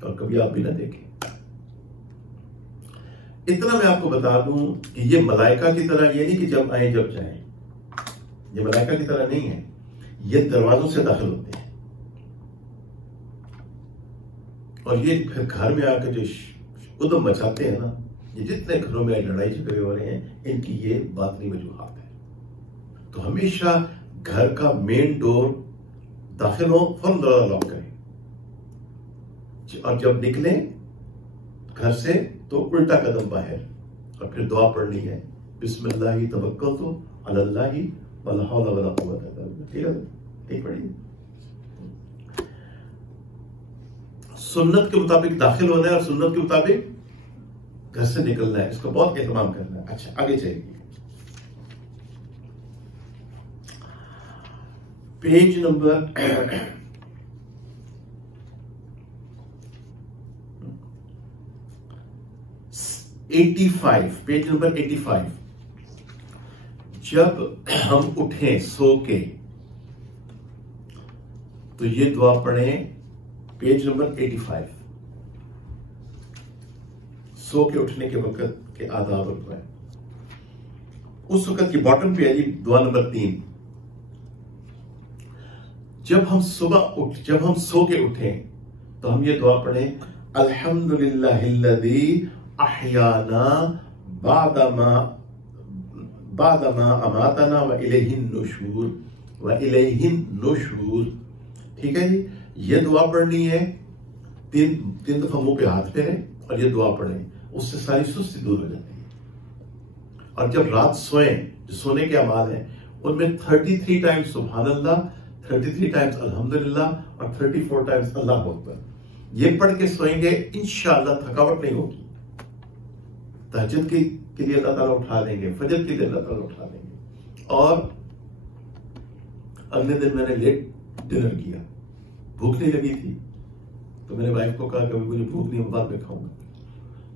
और कभी आप भी ना देखें। इतना मैं आपको बता दूं कि ये मलाइका की तरह, ये नहीं कि जब आए जब जाएं, ये मलाइका की तरह नहीं है, ये दरवाजों से दाखिल होते हैं, और ये फिर घर में आकर जो उदम मचाते हैं ना, ये जितने घरों में लड़ाई झगड़े हो रहे हैं, इनकी ये बातनी वजूहात है। तो हमेशा घर का मेन डोर दाखिल हो, फौरन दरवाजा लॉक करें, और जब निकलें घर से तो उल्टा कदम बाहर, और फिर दुआ पढ़नी है, बिस्मिल्लाहि तवक्कलतु अलल्लाहि वला हौला वला कुव्वता इल्ला बिल्लाह। ठीक है, ठीक पढ़िए। सुन्नत के मुताबिक दाखिल होना है और सुन्नत के मुताबिक घर से निकलना है, इसका बहुत एहतमाम करना है। अच्छा, आगे चलिए, पेज नंबर 85, पेज नंबर 85। जब हम उठें सो के तो ये दुआ पढ़ें, पेज नंबर 85, सो के उठने के वक्त के आदाब और दुआ। उस वक्त की बॉटम पे है जी दुआ नंबर 3। जब हम सो के उठें तो हम ये दुआ पढ़ें, अल्हम्दुलिल्लाहिल्लज़ी अहयाना बादमा अमातना व इलैहिन नुशूर। ठीक है जी, ये दुआ पढ़नी है, तीन दफा मुंह पे हाथ फेरें और ये दुआ पढ़ें, उससे सारी सुस्ती दूर हो जाती है। और जब रात सोएं, जो सोने के अमाल हैं, उनमें 33 टाइम्स सुभान अल्लाह, 33 टाइम्स अल्हम्दुलिल्लाह और 34 टाइम्स अल्लाहु अकबर, ये पढ़ के सोएंगे, इंशाअल्लाह थकावट नहीं होगी। तहज्जुद के लिए अल्लाह ताला उठा देंगे, फजर के लिए अल्लाह ताला उठा देंगे। और अगले दिन मैंने लेट डिनर किया, भूख नहीं लगी थी, तो मैंने वाइफ को कहा कि मुझे भूख नहीं, बाद में खाऊंगा।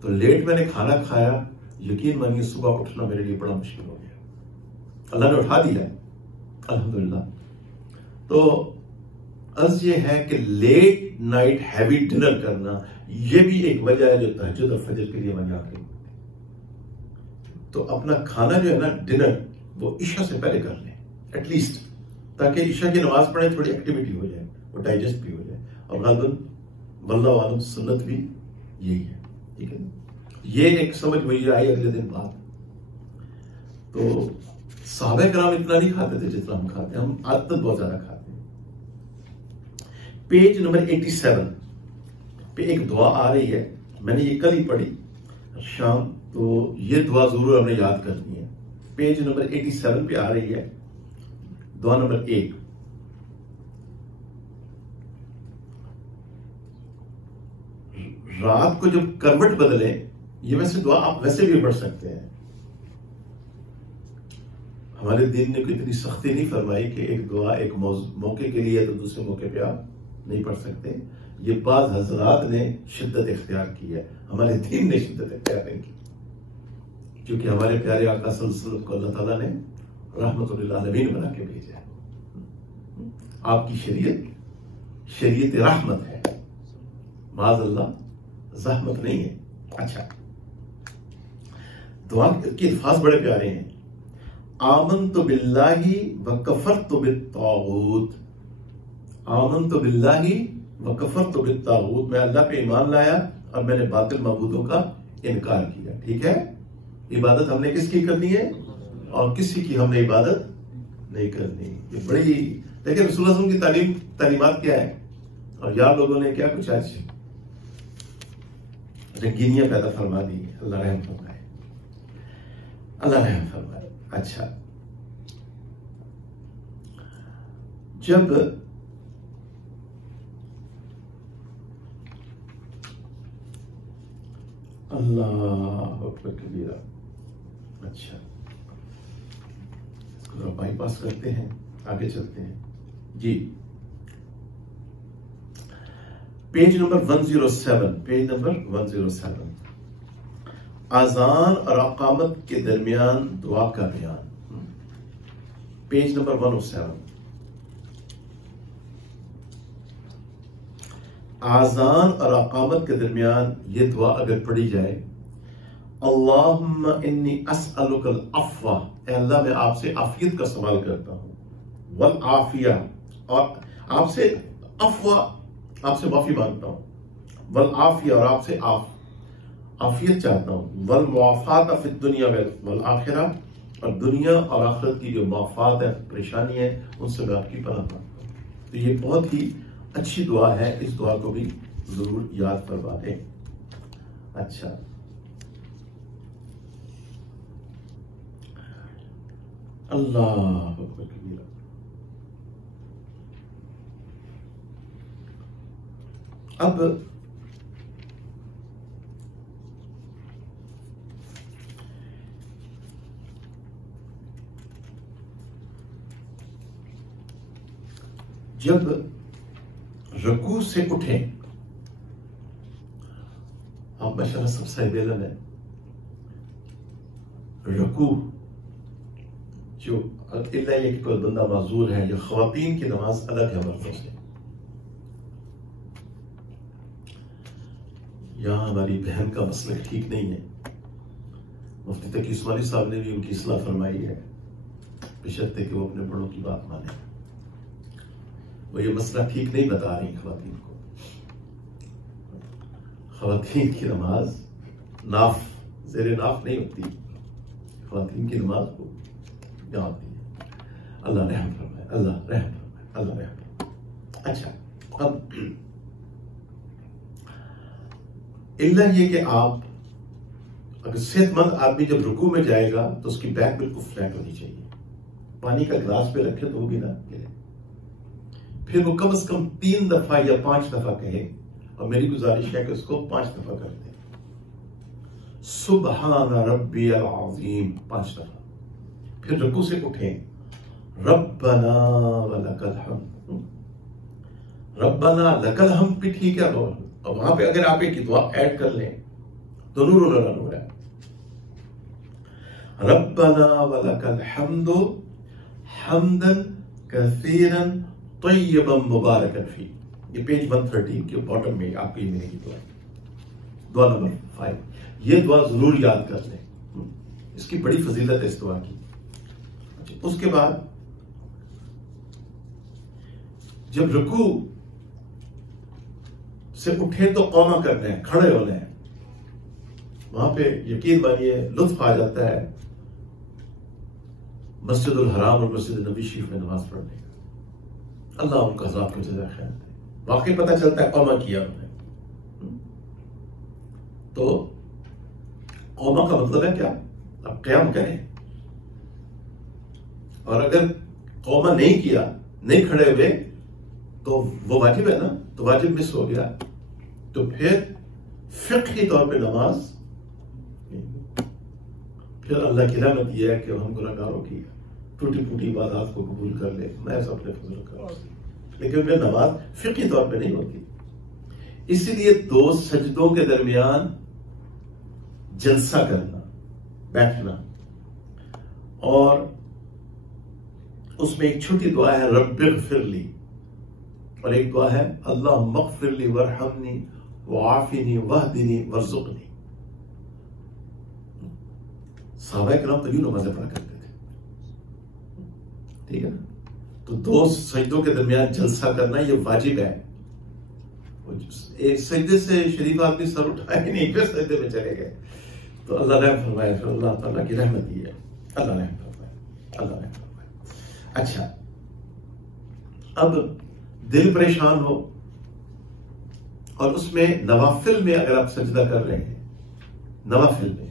तो लेट मैंने खाना खाया, यकीन मानिए सुबह उठना मेरे लिए बड़ा मुश्किल हो गया। अल्लाह ने उठा दिया अल्हम्दुलिल्लाह। तो अर्ज ये है कि लेट नाइट हैवी डिनर करना, ये भी एक वजह है जो तहज्जुद और फजर के लिए मना के। तो अपना खाना जो है ना, डिनर, वो इशा से पहले कर लें एटलीस्ट, ताकि इशा की नमाज पढ़े, थोड़ी एक्टिविटी हो जाए, वो डाइजेस्ट भी हो जाए। और गालिबन वल्लाहु आलम सुन्नत भी यही है। ठीक है, ये एक समझ मुझे आई अगले दिन बाद। तो सहाबा कराम इतना नहीं खाते थे जितना हम खाते हैं, हम आदत बहुत ज्यादा खाते हैं। पेज नंबर 87 पे एक दुआ आ रही है, मैंने ये कल ही पढ़ी शाम, तो ये दुआ जरूर हमने याद करनी है। पेज नंबर 87 पे आ रही है दुआ नंबर 1। रात को जब करवट बदले, ये वैसे दुआ आप वैसे भी पढ़ सकते हैं। हमारे दीन ने कोई इतनी सख्ती नहीं फरमाई कि एक दुआ एक मौके के लिए तो दूसरे मौके पे आप नहीं पढ़ सकते। ये बाज हजरात ने शिद्दत इख्तियार की है, हमारे दीन ने शिद्दत इख्तियार नहीं की, क्योंकि हमारे प्यारे आका सल्लल्लाहु अलैहि वसल्लम को अल्लाह ताला ने रहमतुल लिल आलमीन बना के भेजा है। आपकी शरीयत रहमत है, माज़अल्लाह ज़हमत नहीं है। अच्छा, दुआ के अल्फाज बड़े प्यारे हैं। आमनतु बिल्लाहि व कफरतु बित्तागूत, आमनतु बिल्लाहि व कफरतु बित्तागूत, मैं अल्लाह पे ईमान लाया और मैंने बातिल माबूदों का इनकार किया। ठीक है, इबादत हमने किसकी करनी है और किसी की हमने इबादत नहीं करनी। ये बड़ी, देखिए रसूलुल्लाह सल्लल्लाहु अलैहि वसल्लम की तालीमात क्या है और यार लोगों ने क्या कुछ आज रंगीनियां पैदा फरमा दी। अल्लाह रहम फरमाए, अल्लाह रहम फरमाए। अच्छा, जब अल्लाह अकबर कबीरा, अच्छा इसको बाईपास करते हैं, आगे चलते हैं जी। पेज नंबर 107, पेज नंबर 107, आजान और अकामत के दरमियान दुआ का बयान, पेज नंबर 107। आजान और अकामत के दरमियान ये दुआ अगर पढ़ी जाए, अल्लाहुम्मा इन्नी अस्अलुकल अफ़्वा, ऐ अल्लाह मैं आपसे आफियत का सवाल करता हूँ, वल आफिया, और आपसे अफ़्वा, आपसे माफी मांगता हूँ, वल आफिया, और आपसे आफियत चाहता हूँ, वल मुआफ़ात फिद दुनिया वल आखिरा, और दुनिया और आखिरत की जो मुआफ़ात है, परेशानी है, उनसे मैं आपकी पनाह मांगता हूँ। तो ये बहुत ही अच्छी दुआ है, इस दुआ को भी जरूर याद करवा दें। अच्छा, अल्लाह अकबर कबीरा। अब जब रुकू से उठें, आप माशाअल्लाह सब साहिब-ए-इल्म है, रुकू जो इल्ला ये कि कोई बंदा माजूर है, जो ख्वातीन की नमाज अलग है मर्दों से। यहाँ हमारी बहन का मसला ठीक नहीं है, मुफ्ती तकी उस्मानी साहब ने भी उनकी इस्लाह फरमाई है, बशर्ते कि वो अपने बड़ों की बात माने। वो ये मसला ठीक नहीं बता रही ख्वातीन को। ख्वातीन की नमाज नाफ ज़ेरे नाफ नहीं होती, ख्वातीन की नमाज को यहाँ होती है। अल्लाह रहम फरमाए, अल्लाह रहम फरमाए, अल्लाह रहम फरमाए। अच्छा, अब इल्ला ये कि आप अगर सेहतमंद आदमी जब रुकू में जाएगा तो उसकी बैक बिल्कुल फ्लैट होनी चाहिए। पानी का गिलास पे रखे तो वो भी ना गिरे। फिर वो कम से कम 3 दफा या 5 दफा कहे, और मेरी गुजारिश है कि उसको 5 दफा कर दे। सुबहान रब्बियल अज़ीम 5 दफा। फिर रुकू से उठे, रब्बना वलकल हम्द, रब्बना लकल हम्द भी ठीक है। और वहां पे अगर आप एक दुआ ऐड कर लें तो नूर रन हो रहा है। रब्बना वलकल हम्दु हम्दन कसीरन तय्यबन मुबारकन फी। ये पेज 113 के बॉटम में आपको ये मिलेगी दुआ, दुआ नंबर 5। ये दुआ जरूर याद कर लें, इसकी बड़ी फजीलत है इस दुआ की। अच्छा, उसके बाद जब रुकू से उठे तो कौमा करना है, खड़े होना है। वहां पे यकीन मानिए लुत्फ आ जाता है मस्जिदुल हराम और मस्जिद नबी शरीफ में नमाज पढ़ने का। अल्लाह उनका अज़ाब को जज़ा खैर दे। वाकई पता चलता है कौमा किया उन्होंने। तो कौमा का मतलब है क्या? अब क़याम करें, और अगर कौमा नहीं किया, नहीं खड़े हुए, तो वो वाजिब है ना, तो वाजिब मिस हो गया, तो फिर फ़िक़ही तौर पे नमाज, फिर अल्लाह की रहमत यह है कि हम गुनहगारों की टूटी फूटी इबादत को कबूल कर ले, मैं सब अपने फजल कर, लेकिन फिर नमाज फ़िक़ही तौर पे नहीं होती। इसीलिए 2 सजदों के दरमियान जलसा करना, बैठना, और उसमें एक छोटी दुआ है रब्बिग़फिरली, और एक दुआ है अल्लाह मग़फ़िरली वरहमनी वआफ़िनी वहदिनी वरज़ुक़नी। सहाबा किराम तो यूं नमाज़ें पढ़ा करते थे, ठीक है ना। तो 2 सजदों के दरमियान जलसा करना ये वाजिब है। एक सजदे से शरीफ आदमी सर उठाए नहीं, फिर सजदे में चले गए, तो अल्लाह रहम फरमाए, फिर अल्लाह ताला की रहमत ही है। अल्लाह रहम फरमाए, अल्लाह रहम फरमाए। अच्छा, अब दिल परेशान हो और उसमें नवाफिल में अगर आप सजदा कर रहे हैं, नवाफिल में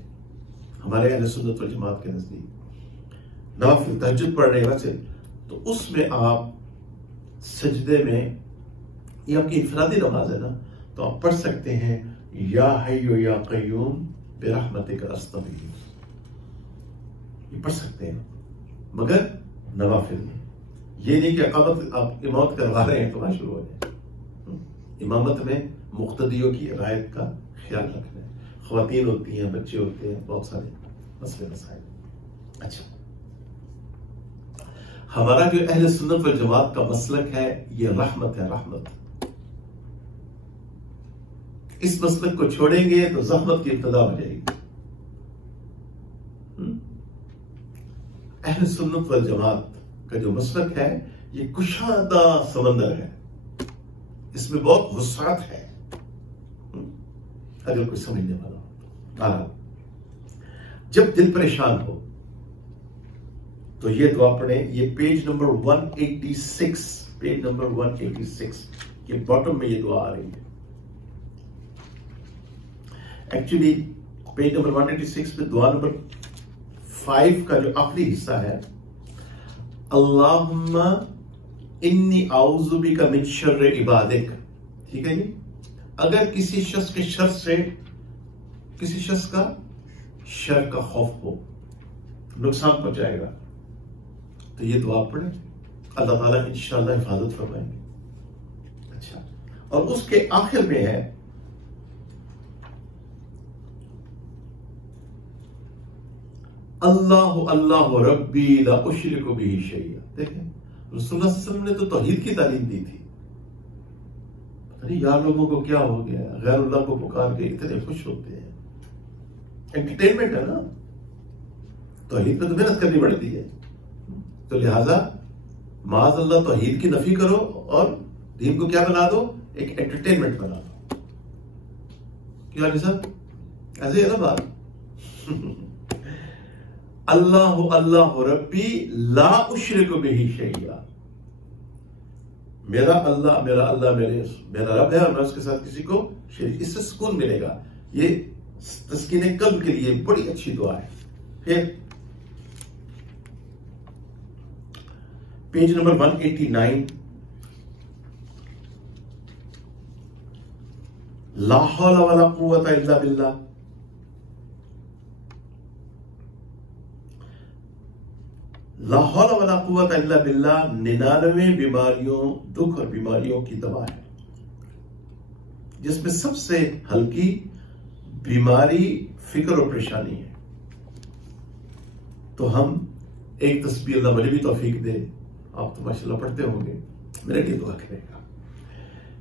हमारे अहले सुन्नत वल जमात के नजदीक नवाफिल तहज्जुद पढ़ रहे हैं वैसे, तो उसमें आप सजदे में, ये आपकी इनफरादी नमाज है ना, तो आप पढ़ सकते हैं या हय्यु या क़य्यूम बिरहमतिका अस्तग़ीथ, ये पढ़ सकते हैं, मगर नवाफिल में। ये नहीं कि अकामत आप इमामत करवा रहे हैं तो वहां शुरू हो जाए। इमामत में मुक्तदियों की रायत का ख्याल रखना है। ख्वातीन होती हैं, बच्चे होते हैं, बहुत सारे मसले मसाइल। अच्छा, हमारा जो अहले सुन्नत वल जमात का मसलक है, ये रहमत है, रहमत। इस मसलक को छोड़ेंगे तो ज़हमत की इब्तिदा हो जाएगी। अहले सुन्नत वल जमात का जो मसलक है, ये कुशादा समंदर है, इसमें बहुत वुसात है, अगर कोई समझने वाला हो। जब दिल परेशान हो तो ये दुआ पढ़ें। ये पेज नंबर 186, पेज नंबर 186 के बॉटम में ये दुआ आ रही है। एक्चुअली पेज नंबर 186 में दुआ नंबर 5 का जो आखिरी हिस्सा है, अल्लाहुम्मा इन्नी आऊज़ु बिका मिन शर्रि इबादिक, ठीक है जी। अगर किसी शख्स के शर से, किसी शख्स का शर का खौफ हो, नुकसान पहुंचाएगा, तो ये दुआ पढ़े, अल्लाह ताला इंशाअल्लाह हिफाजत फरमाएंगे। अच्छा, और उसके आखिर में है अल्लाह अल्लाह रब्बी ला उशरिकु बिही शैया। देखें, रसूलुल्लाह सल्लल्लाहु अलैहि वसल्लम ने तो तौहीद की तालीम दी थी। पता नहीं यार लोगों को क्या हो गया, गैरुल्लाह को पुकार के इतने खुश होते हैं। एंटरटेनमेंट है ना, तौहीद पे तो मेहनत करनी पड़ती है। तो लिहाजा माज़अल्लाह तौहीद की नफी करो और दीन को क्या बना दो, एक एंटरटेनमेंट बना दो। क्या साहब, ऐसे है ना बात। अल्लाह अल्लाह रब्बी ला उशरिकु बिही शैया। मेरा अल्लाह मेरा रब है और मैं उसके साथ किसी को शरीक, इससे सुकून मिलेगा। ये तस्कीने कल्ब के लिए बड़ी अच्छी दुआ है। फिर पेज नंबर 189, ला हौला वला कुव्वता इल्ला बिल्लाह। ला हौला वला कुव्वता इल्ला बिल्लाह 99 बीमारियों, दुख और बीमारियों की दवा है, जिसमें सबसे हल्की बीमारी फिक्र और परेशानी है। तो हम एक तस्बीह, अल्लाह मुझे भी तौफीक दे, आप तो माशाल्लाह पढ़ते होंगे, मेरे लिए दुआ करेगा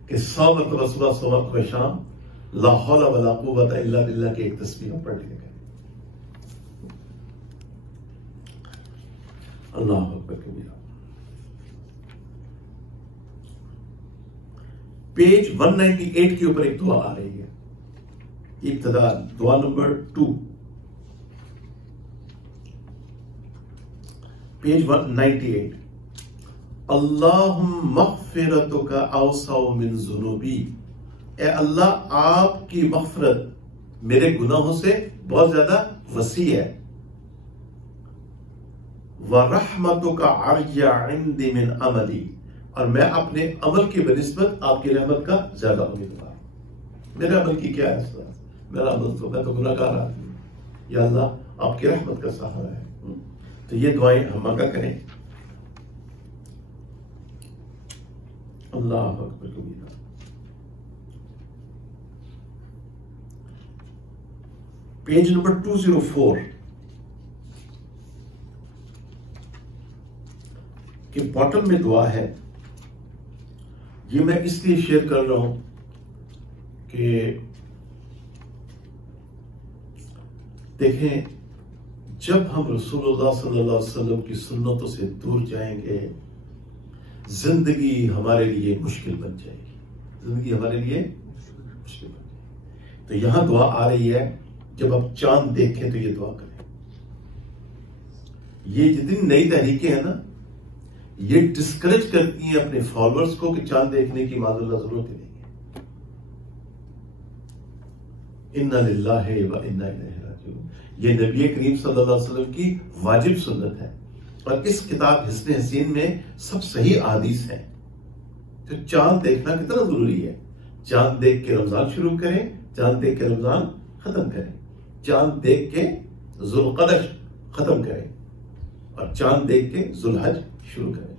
कि 100 मरतबा सुबह 100 मरतबा शाम ला हौला वला कुव्वता इल्ला बिल्लाह की एक तस्बीह हम पढ़ लिया करें। अल्लाह अकबर कबीरा। पेज 198 के ऊपर एक दुआ आ रही है, इब्तिदा दुआ नंबर 2, पेज 198। अल्लाहुम्मा मग़फ़िरतुका अवसअ मिन ज़ुनूबी। ए अल्लाह, आपकी मग़फ़िरत मेरे गुनाहों से बहुत ज्यादा वसी है। व रहमतुका अर्जा इंदी मिन अमली, और मैं अपने अमल की बनिस्बत आपकी रहमत का ज्यादा उम्मीदवार हूं। मेरे अमल की क्या है, मेरा अमल तो, मैं तो गुनाहगार आदमी हूं। या अल्लाह आपकी रहमत का सहारा है। तो ये दुआएं हम मांगा करें। अल्लाह अकबर कबीरा। पेज नंबर 204 के बॉटम में दुआ है। ये मैं इसलिए शेयर कर रहा हूं कि देखें, जब हम रसूलुल्लाह सल्लल्लाहु अलैहि वसल्लम की सुन्नतों से दूर जाएंगे, जिंदगी हमारे लिए मुश्किल बन जाएगी। जिंदगी हमारे लिए मुश्किल बन जाएगी। तो यहां दुआ आ रही है, जब आप चांद देखें तो ये दुआ करें। ये जितनी नई तहरीकें हैं ना, ये डिस्करेज करती हैं अपने फॉलोअर्स को कि चांद देखने की माज़अल्लाह जरूरत ही नहीं है। इन्ना लिल्लाहि व इन्ना इलैहि राजिऊन, ये नबी करीम सल्लल्लाहु अलैहि वसल्लम की वाजिब सुन्नत है। और इस किताब हिस्न हसीन में सब सही हदीस है। तो चांद देखना कितना जरूरी है। चांद देख के रमजान शुरू करें, चांद देख के रमजान खत्म करें, चांद देख के जुल्क़अदा खत्म करें, और चांद देख के जुल्हज शुरू करें।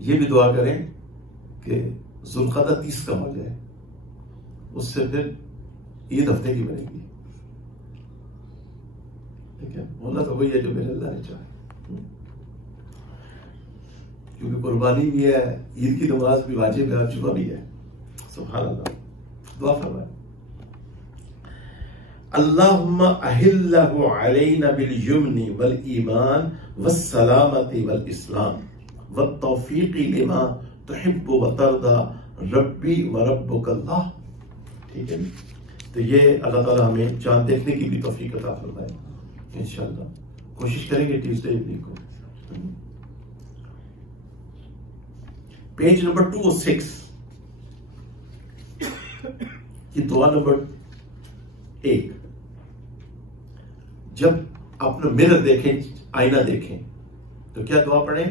ये भी दुआ करें कि जुल्क़अदा 30 का हो जाए, उससे फिर ईद हफ्ते की बनेगी। ठीक है, होना तो वही है जो मेरे अल्लाह ने चाहे, क्योंकि कुर्बानी भी है, ईद की नमाज भी वाजिब है और जुमा भी है। सुभान अल्लाह। दुआ फरमाए, अल्लाहुम्मा अहिल्लहु अलैना बिल यमनी वल ईमान वस सलामती वल इस्लाम वत तौफीकी लिमा तुहिब्बु व तरदा रब्बी व रब्बुकल्लाह। ठीक है, तो ये अल्लाह ताला हमें चांद देखने की भी तौफीक अता फरमाए। इंशाअल्लाह कोशिश करेंगे ट्यूसडे इवनिंग को। पेज नंबर 206 की दुआ नंबर 1। जब अपना मिरर देखें, आईना देखें, तो क्या दुआ पढ़ें?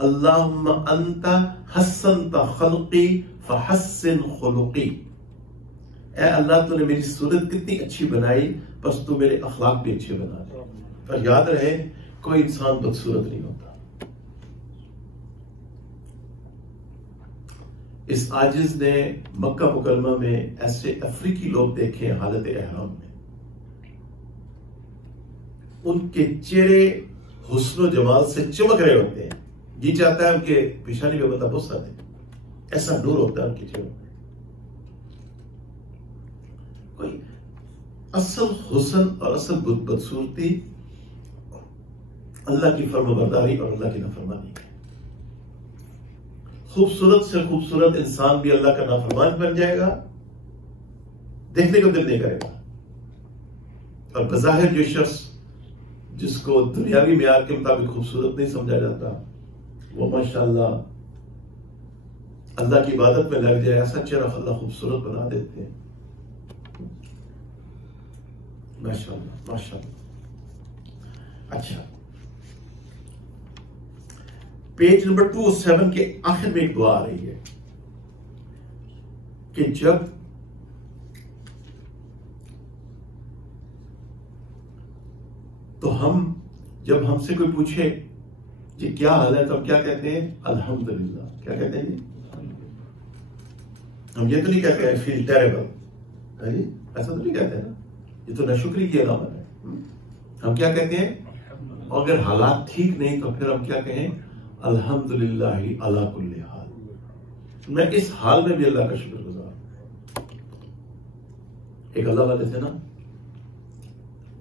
अल्लाहुम्मा अंता हस्सनता खल्क़ी फहस्सिन खुलुक़ी। ऐ अल्लाह, तूने मेरी सूरत कितनी अच्छी बनाई, बस तू मेरे अखलाक भी अच्छे बना दे। पर याद रहे, कोई इंसान बदसूरत नहीं होता। इस आजिज ने मक्का मुकरमा में ऐसे अफ्रीकी लोग देखे हालत एहराम में, उनके चेहरे हुस्न जमाल से चमक रहे होते हैं, जी चाहता है उनके पेशानी में बंदा बुस्सा दे, ऐसा नूर होता है उनके चेहरों में। कोई असल हुस्न और असल बदसूरती अल्लाह की फर्माबरदारी और अल्लाह की नाफरमानी है। खूबसूरत से खूबसूरत इंसान भी अल्लाह का नाफरमान बन जाएगा, देखने को दिल नहीं करेगा। और बज़ाहिर जो शख्स जिसको दुनियावी मियार के मुताबिक खूबसूरत नहीं समझा जाता, वो माशाअल्लाह अल्लाह की इबादत में लग जाए, ऐसा चेहरा अल्लाह खूबसूरत बना देते हैं। माशाअल्लाह माशाअल्लाह। अच्छा, पेज नंबर 207 के आखिर में एक दुआ आ रही है कि जब हमसे कोई पूछे कि क्या हाल है, तो हम क्या कहते हैं? अल्हम्दुलिल्लाह। क्या कहते हैं? हम ये तो नहीं कहते हैं फील टेरेबल, जी ऐसा तो नहीं कहते ना, ये तो नाशुक्री की अलामत है। हम क्या कहते हैं? और अगर हालात ठीक नहीं तो फिर हम क्या कहें? अल्हम्दुलिल्लाह अला कुल्ली हाल। मैं इस हाल में भी अल्लाह का शुक्रगुजार हूं। एक अल्लाह वाले थे ना,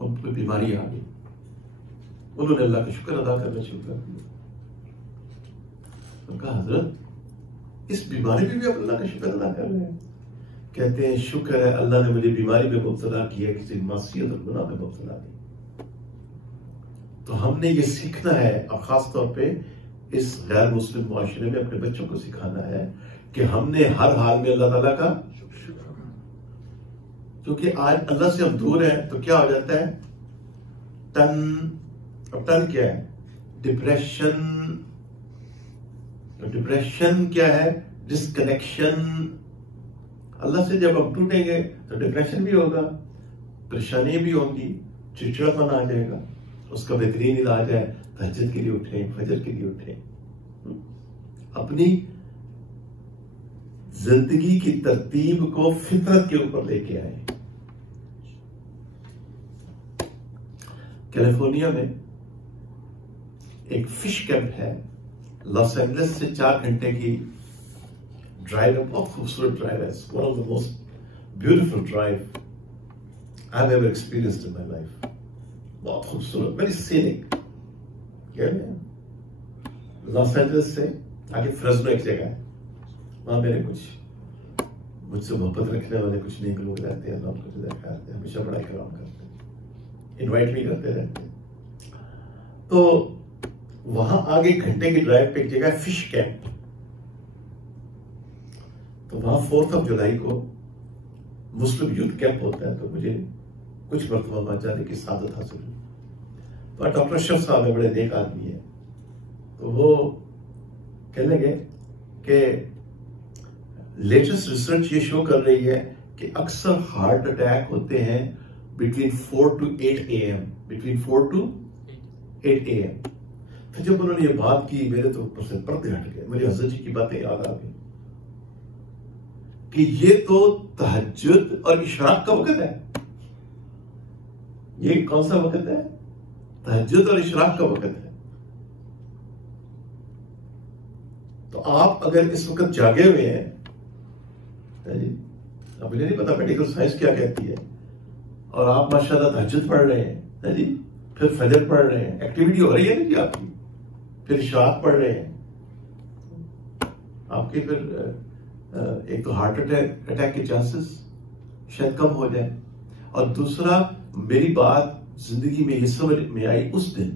उनको बीमारी आ गई, उन्होंने अल्लाह का शुक्र अदा करना शुरू कर दिया। उनका हजरत इस बीमारी में भी आप अल्लाह का शुक्र अदा कर रहे हैं? कहते हैं शुक्र है अल्लाह ने मुझे बीमारी में मुब्तला किया, किसी मासियत और गुनाह में मुब्तला किया। तो हमने ये सीखना है, और खास तौर पे इस गैर मुस्लिम मुआशरे में अपने बच्चों को सिखाना है कि हमने हर हाल में अल्लाह ताला का, क्योंकि आज अल्लाह से हम दूर हैं तो क्या हो जाता है? अब टन क्या है? डिप्रेशन। डिप्रेशन क्या है? डिस्कनेक्शन। अल्लाह से जब हम टूटेंगे तो डिप्रेशन भी होगा, परेशानियां भी होंगी, चिड़चिड़ापन आ जाएगा। उसका बेहतरीन इलाज है तहज्जुद के लिए उठें, फजर के लिए उठें, अपनी जिंदगी की तरतीब को फितरत के ऊपर लेके आए। कैलिफोर्निया में एक फिश कैंप है, लॉस एंजलिस से 4 घंटे की ड्राइव है, बहुत खूबसूरत ड्राइव है, one of the most beautiful drive I have ever experienced in my life. बहुत खूबसूरत, वेरी सीनिक। लॉस एंजलिस से आगे फ्रेस्नो एक जगह है, वहां मेरे कुछ मुझसे मोहब्बत रखने वाले कुछ नेक लोग रहते हैं, उनको देखा करते हैं, हमेशा बड़ा इकराम करते हैं, इनवाइट भी करते रहते हैं। तो वहां आगे 1 घंटे की ड्राइव पे एक जगह है फिश कैंप। तो वहां 4 जुलाई को मुस्लिम यूथ कैंप होता है, तो मुझे कुछ मरतबा वहां जाने की सादत हासिल हुई। पर डॉक्टर अशरफ साहब बड़े नेक आदमी है, तो वो कहने लगे कि लेटेस्ट रिसर्च ये शो कर रही है कि अक्सर हार्ट अटैक होते हैं between 4 to 8 AM, between 4 to 8 AM। तो जब उन्होंने ये बात की, मेरे तो ऊपर से पर्दे हट गए, मुझे हज़रत जी की बातें याद आ गई कि ये तो तहज्जुद और इशराक का वक्त है। ये कौन सा वक्त है? तहज्जुद और इशराक का वक्त है। तो आप अगर इस वक्त जागे हुए हैं, जी अब मुझे नहीं पता मेडिकल साइंस क्या कहती है, और आप माशाल्लाह तहज्जुद पढ़ रहे हैं, जी फिर फजर पढ़ रहे हैं, एक्टिविटी हो रही है ना जी आपकी, फिर इशराक पढ़ रहे हैं आपके, फिर एक तो हार्ट अटैक के चांसेस शायद कम हो जाए, और दूसरा मेरी बात जिंदगी में ये समझ में आई उस दिन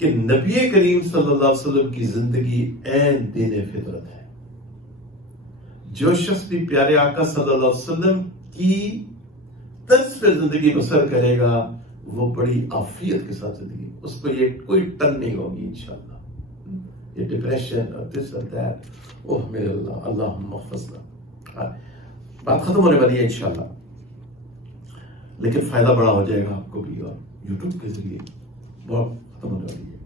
कि नबी करीम सल्लल्लाहु अलैहि वसल्लम की जिंदगी ऐन दीन फितरत है। जो शख्स भी प्यारे आका सल्लल्लाहु अलैहि वसल्लम की तर्ज पे जिंदगी बसर करेगा, वो बड़ी आफियत के साथ जिंदगी, उसको ये कोई टन नहीं होगी इंशाअल्लाह। ये डिप्रेशन और दिस और दैट, ओह मेरे अल्लाह, अल्लाह महफज़ना। बात खत्म होने वाली है इंशाअल्लाह, लेकिन फायदा बड़ा हो जाएगा आपको भी, और यूट्यूब के जरिए बहुत खत्म होने वाली है।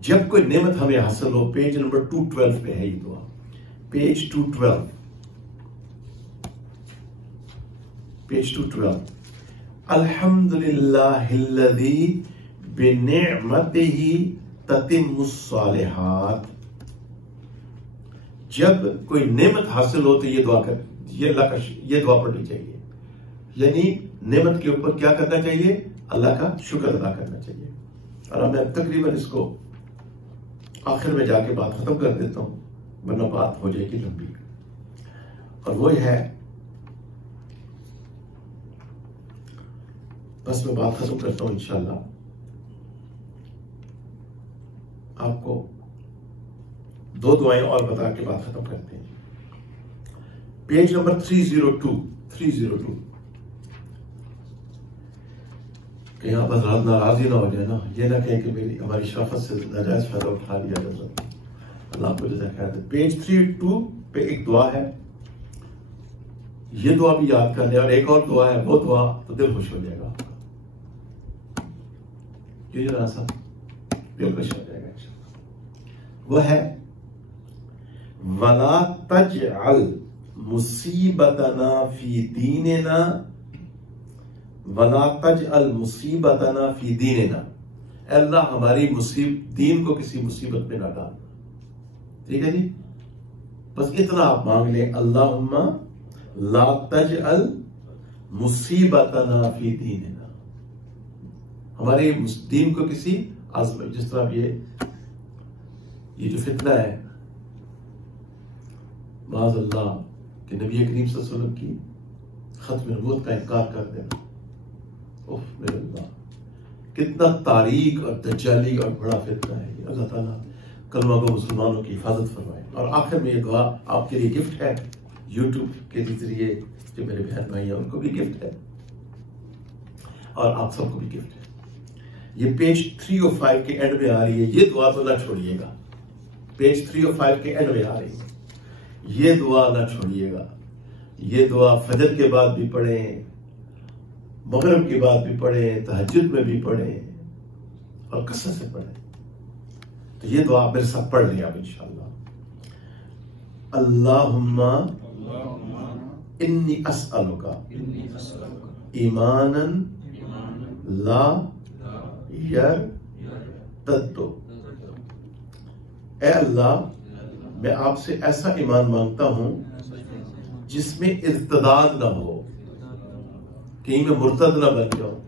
जब कोई नेमत हमें हासिल हो, पेज नंबर 212 पे है ये दुआ पेज 212, पेज 212, अल्हम्दुलिल्लाहिल्लज़ी बिनिअमतिही ततिम्मुस्सालिहात। जब कोई नेमत हासिल हो तो ये दुआ कर, ये अल्लाह का, ये दुआ पढ़नी चाहिए। यानी नेमत के ऊपर क्या करना चाहिए? अल्लाह का शुक्र अदा करना चाहिए। और अब मैं तकरीबन इसको आखिर में जाके बात खत्म कर देता हूं, वरना बात हो जाएगी लंबी। और वो है, बस मैं बात खत्म करता हूं इंशाल्लाह। आपको दो दुआएं और बता के बात खत्म करते हैं। पेज नंबर 302 कि आप हजरात नाराजी ना हो जाए ना, ये ना कहें कि मेरी हमारी शराफत से नाजायज फायदा उठा लिया जाए। अल्लाह आपको जज़ा खैर दे। पेज 32 पे एक दुआ है, ये दुआ भी याद कर लें। और एक और दुआ है, वो दुआ तो दिल खुश हो जाएगा आपका, ये जरा सा दिल खुश हो जाएगा इंशाअल्लाह। वो है, वला तजअल मुसीबतना फी दीनिना, वला तजअल मुसीबतना फी दीनिना। अल्लाह हमारी दीन को किसी मुसीबत में ना डाल। ठीक है जी, बस इतना आप मांग लें, अल्लाहुम्मा ला तजअल मुसीबतना फी दीनिना, हमारे दीन को किसी आज़माइश, जिस तरह ये जो फितना है माज़अल्लाह कि नबी करीम सल्लल्लाहु अलैहि वसल्लम की खत्म नबूवत का इनकार कर देना, उफ मेरे अल्लाह, कितना तारीक और दज्जाली और बड़ा फितना है ये। अल्लाह ताला कलमा को मुसलमानों की हिफाजत फरमाए। और आखिर में ये दुआ आपके लिए गिफ्ट है, यूट्यूब के जरिए जो मेरे बहन भाई हैं उनको भी गिफ्ट है और आप सबको भी गिफ्ट है। ये पेज 305 के एंड में आ रही है, ये दुआ तो ना छोड़िएगा। पेज 305 के एंड में आ रही है, ये दुआ ना छोड़िएगा। ये दुआ फजर के बाद भी पढ़ें, मगरिब के बाद भी पढ़ें, तहज्जुद में भी पढ़ें और कसरत से पढ़ें। तो ये दुआ मेरे साथ पढ़ लें आप इंशाअल्लाह। अल्लाहुम्मा इन्नी अस्अलुका ईमानन ला यर्तद्दु। ऐ अल्लाह, मैं आपसे ऐसा ईमान मांगता हूं जिसमें इर्तिदाद ना हो, कहीं मैं मुर्तद ना बन जाऊं,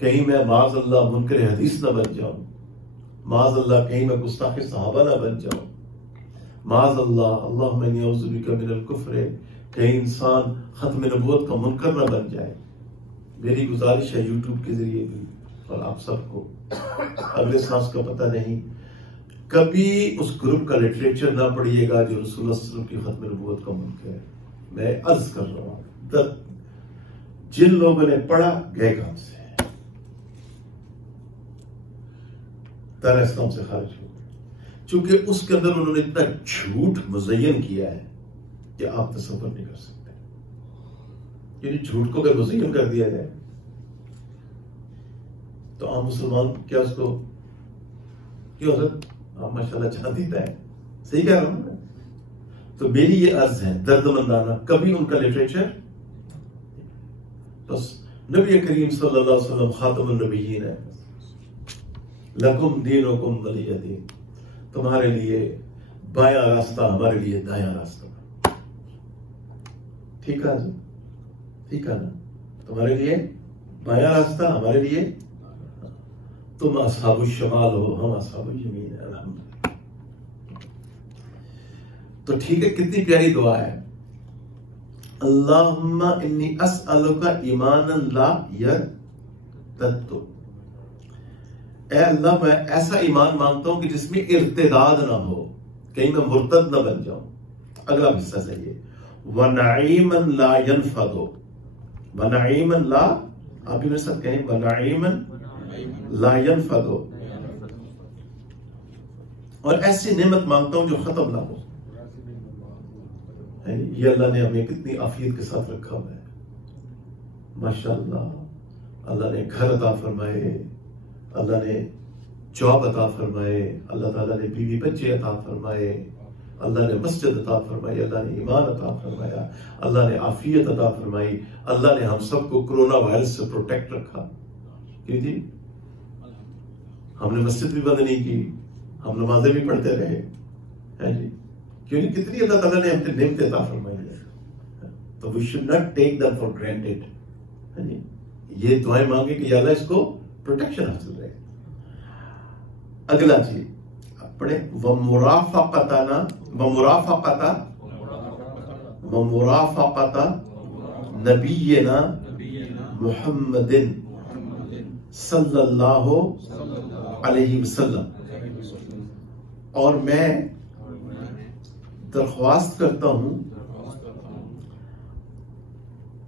कहीं मैं माज़अल्लाह मुनकर हदीस ना बन जाऊं, माज़अल्लाह कहीं मैं गुस्ताखे सहाबा ना बन जाऊं, माज़अल्लाह अल्लाहुम्मा इन्नी अऊज़ु बिका मिनल कुफ्र, कहीं इंसान खत्म नबूवत का मुनकर ना बन जाए। मेरी गुजारिश है यूट्यूब के जरिए भी और आप सबको, अगले सांस का पता नहीं, कभी उस ग्रुप का लिटरेचर ना पढ़िएगा जो रसूलुल्लाह सल्लल्लाहु अलैहि वसल्लम की खत्म नबूवत का मुनकर है। मैं अर्ज कर रहा हूं, जिन लोगों ने पढ़ा गए काम से, दायरा इस्लाम से खारिज हो गए, चूंकि उसके अंदर उन्होंने इतना झूठ मुज़य्यन किया है कि आप तसव्वुर नहीं कर सकते। यानी झूठ को अगर मुज़य्यन कर दिया जाए तो आम मुसलमान क्या उसको, क्यों हज़रत आप माशाल्लाह चाहता है, सही कह रहा हूं मैं। तो मेरी ये अर्ज है दर्दमंदाना, कभी उनका लिटरेचर, बस नबी करीम सल्लल्लाहु अलैहि वसल्लम खातमुन नबिय्यीन है, लकुम दीनुकुम वलिय दीन, तुम्हारे लिए बायां रास्ता, हमारे लिए दायां रास्ता। ठीक है जी, ठीक है ना, तुम्हारे लिए बायां रास्ता, हमारे लिए, तुम असहाबुल शमाल हो, हम असहाबुल यमीन है। अल्हम्दुलिल्लाह। तो ठीक है, कितनी प्यारी दुआ है, अल्लाहुम्मा इन्नी अस्अलुका ईमानन ला यर्तद्दु। ऐ अल्लाह, मैं ऐसा ईमान मांगता हूं कि जिसमें इर्तिदाद ना हो, कहीं मैं मुर्तद ना बन जाऊं। अगला हिस्सा सही है, व नईमन ला यनफदु, व नईमन ला, आप भी मेरे साथ कहें, व नईमन ला यनफदु, और ऐसी नेमत मांगता हूं जो खत्म ना हो। ये अल्लाह ने हमें कितनी आफियत के साथ रखा हुआ है, माशाअल्लाह। अल्लाह ने घर अता फरमाए, अल्लाह ने जॉब अता फरमाए, अल्लाह ताला ने बीवी बच्चे अता फरमाए, अल्लाह ने मस्जिद अता फरमाई, अल्लाह ने ईमान अता फरमाया, अल्लाह ने आफियत अता फरमाई, अल्लाह ने हम सबको कोरोना वायरस से प्रोटेक्ट रखा। क्यों जी? हमने मस्जिद भी बंद नहीं की, हम नमाजें भी पढ़ते रहे, है जी। क्योंकि कितनी अल्लाह ताला ने हमने नेमतें अता फरमाई है, तो we should not take them for granted, है जी। ये दुआएं मांगे कि या अल्लाह इसको प्रोटेक्शन हासिल रहे। अगला जी अपने वमुराफाकता नबीना मुहम्मदिन सल्लल्लाहु अलैहि वसल्लम, और मैं दरख्वास्त करता हूं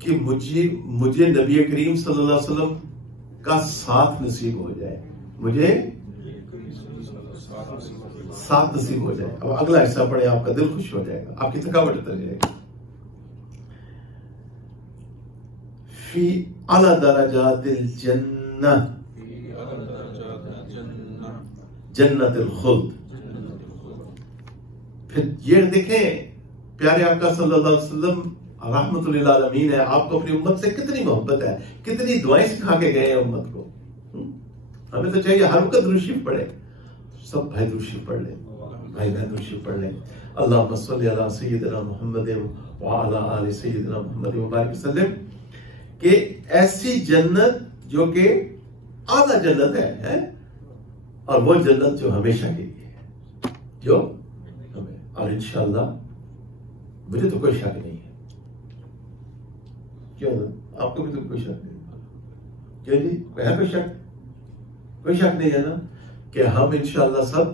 कि मुझे नबी करीम सल्लल्लाहु अलैहि वसल्लम का साथ नसीब हो जाए, मुझे साथ नसीब हो जाए। अब अगला हिस्सा पढ़े, आपका दिल खुश हो जाएगा, आपकी थकावट उतर जाएगी। फी अला दरजातिल जन्नह जन्नतुल खुल्द। फिर ये देखें प्यारे आका सल्लल्लाहु अलैहि वसल्लम रहमतुल लिल आलमीन है, आपको अपनी उम्मत से कितनी मोहब्बत है, कितनी दुआएं सिखा के गए हैं उम्मत को। हमें तो चाहिए हर वक्त दुरूद शरीफ पढ़े, सब भाई दुरूद शरीफ पढ़ ले, भाई बहन दुरूद शरीफ पढ़ ले। अल्लाहुम्मा सल्ली अला सय्यिदिना मुहम्मद व अला आलि सय्यिदिना मुहम्मद व बारिक वसल्लम, कि ऐसी जन्नत जो कि आला जन्नत है, और वो जन्नत जो हमेशा के लिए है, जो हमें, और इंशाअल्लाह मुझे तो कोई शक नहीं है, क्यों आपको भी तो कोई शक नहीं, क्यों जी? है कोई शक? कोई शक नहीं है ना कि हम इंशाअल्लाह सब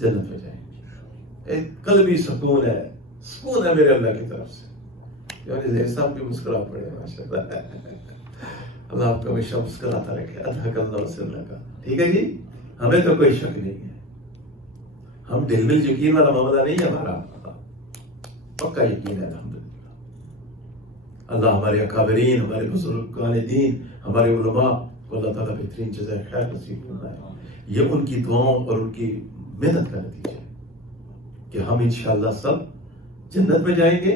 जन्नत में जाएंगे। एक कल्बी सुकून है, सुकून है मेरे अल्लाह की तरफ से। साहब भी मुस्कुरा पड़े माशाअल्लाह, अल्लाह आपको हमेशा मुस्कुराता रखे, अल्लाह का। ठीक है जी, हमें तो कोई शक नहीं है, हम दिल में यकीन वाला मामला नहीं है हमारा, पक्का यकीन है अल्हम्दुलिल्लाह। अल्लाह हमारे अकाबरीन, हमारे बुजुर्गान दीन, हमारे उलमा को अल्लाह ताला बेहतरीन जज़ाए खैर नसीब फरमाए। ये उनकी दुआओं और उनकी मेहनत का नतीजा है कि हम इंशाअल्लाह सब जन्नत में जाएंगे,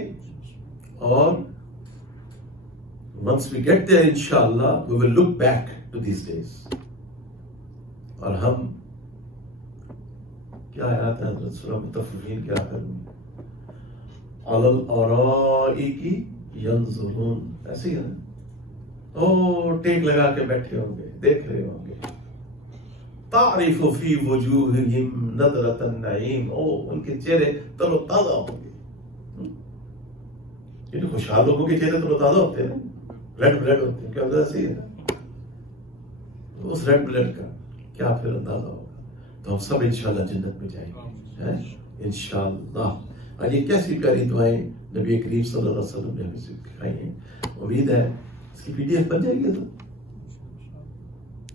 और once we get there inshallah we will look back to these days, और हम क्या आयत है हज़रत सूरह मुतफ़्फ़िफ़ीन के आखिर में, अलल अराइकी यंज़ुरून, ऐसे ही है ना, ओ टेक लगा के बैठे होंगे, देख रहे होंगे, तारिफ़ु फी वजूहिहिम नज़रतन नईम, ओ उनके चेहरे तरोताज़ा होंगे। ये खुशहाल लोगों के चेहरे तरोताज़ा होते हैं, रेड ब्लड होते हैं, क्या वजह से है? उस रेड ब्लड का क्या फिर अंदाजा होगा। तो हम सब इंशाअल्लाह जन्नत में जाएंगे, हैं इंशाअल्लाह। और ये कैसी प्यारी दुआएं नबी करीम सल्लल्लाहु अलैहि वसल्लम ने हमें सिखाई हैं। उम्मीद है इसकी पीडीएफ बन जाएगी, तो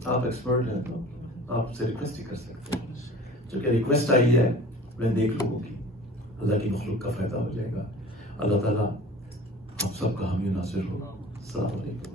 आप एक्सपर्ट हैं तो आपसे रिक्वेस्ट ही कर सकते हैं, जो कि रिक्वेस्ट आई है मैं देख लोगों की, अल्लाह की मखलूक का फायदा हो जाएगा। अल्लाह ताला आप सबका हामी नासिर हो। अस्सलाम वालेकुम।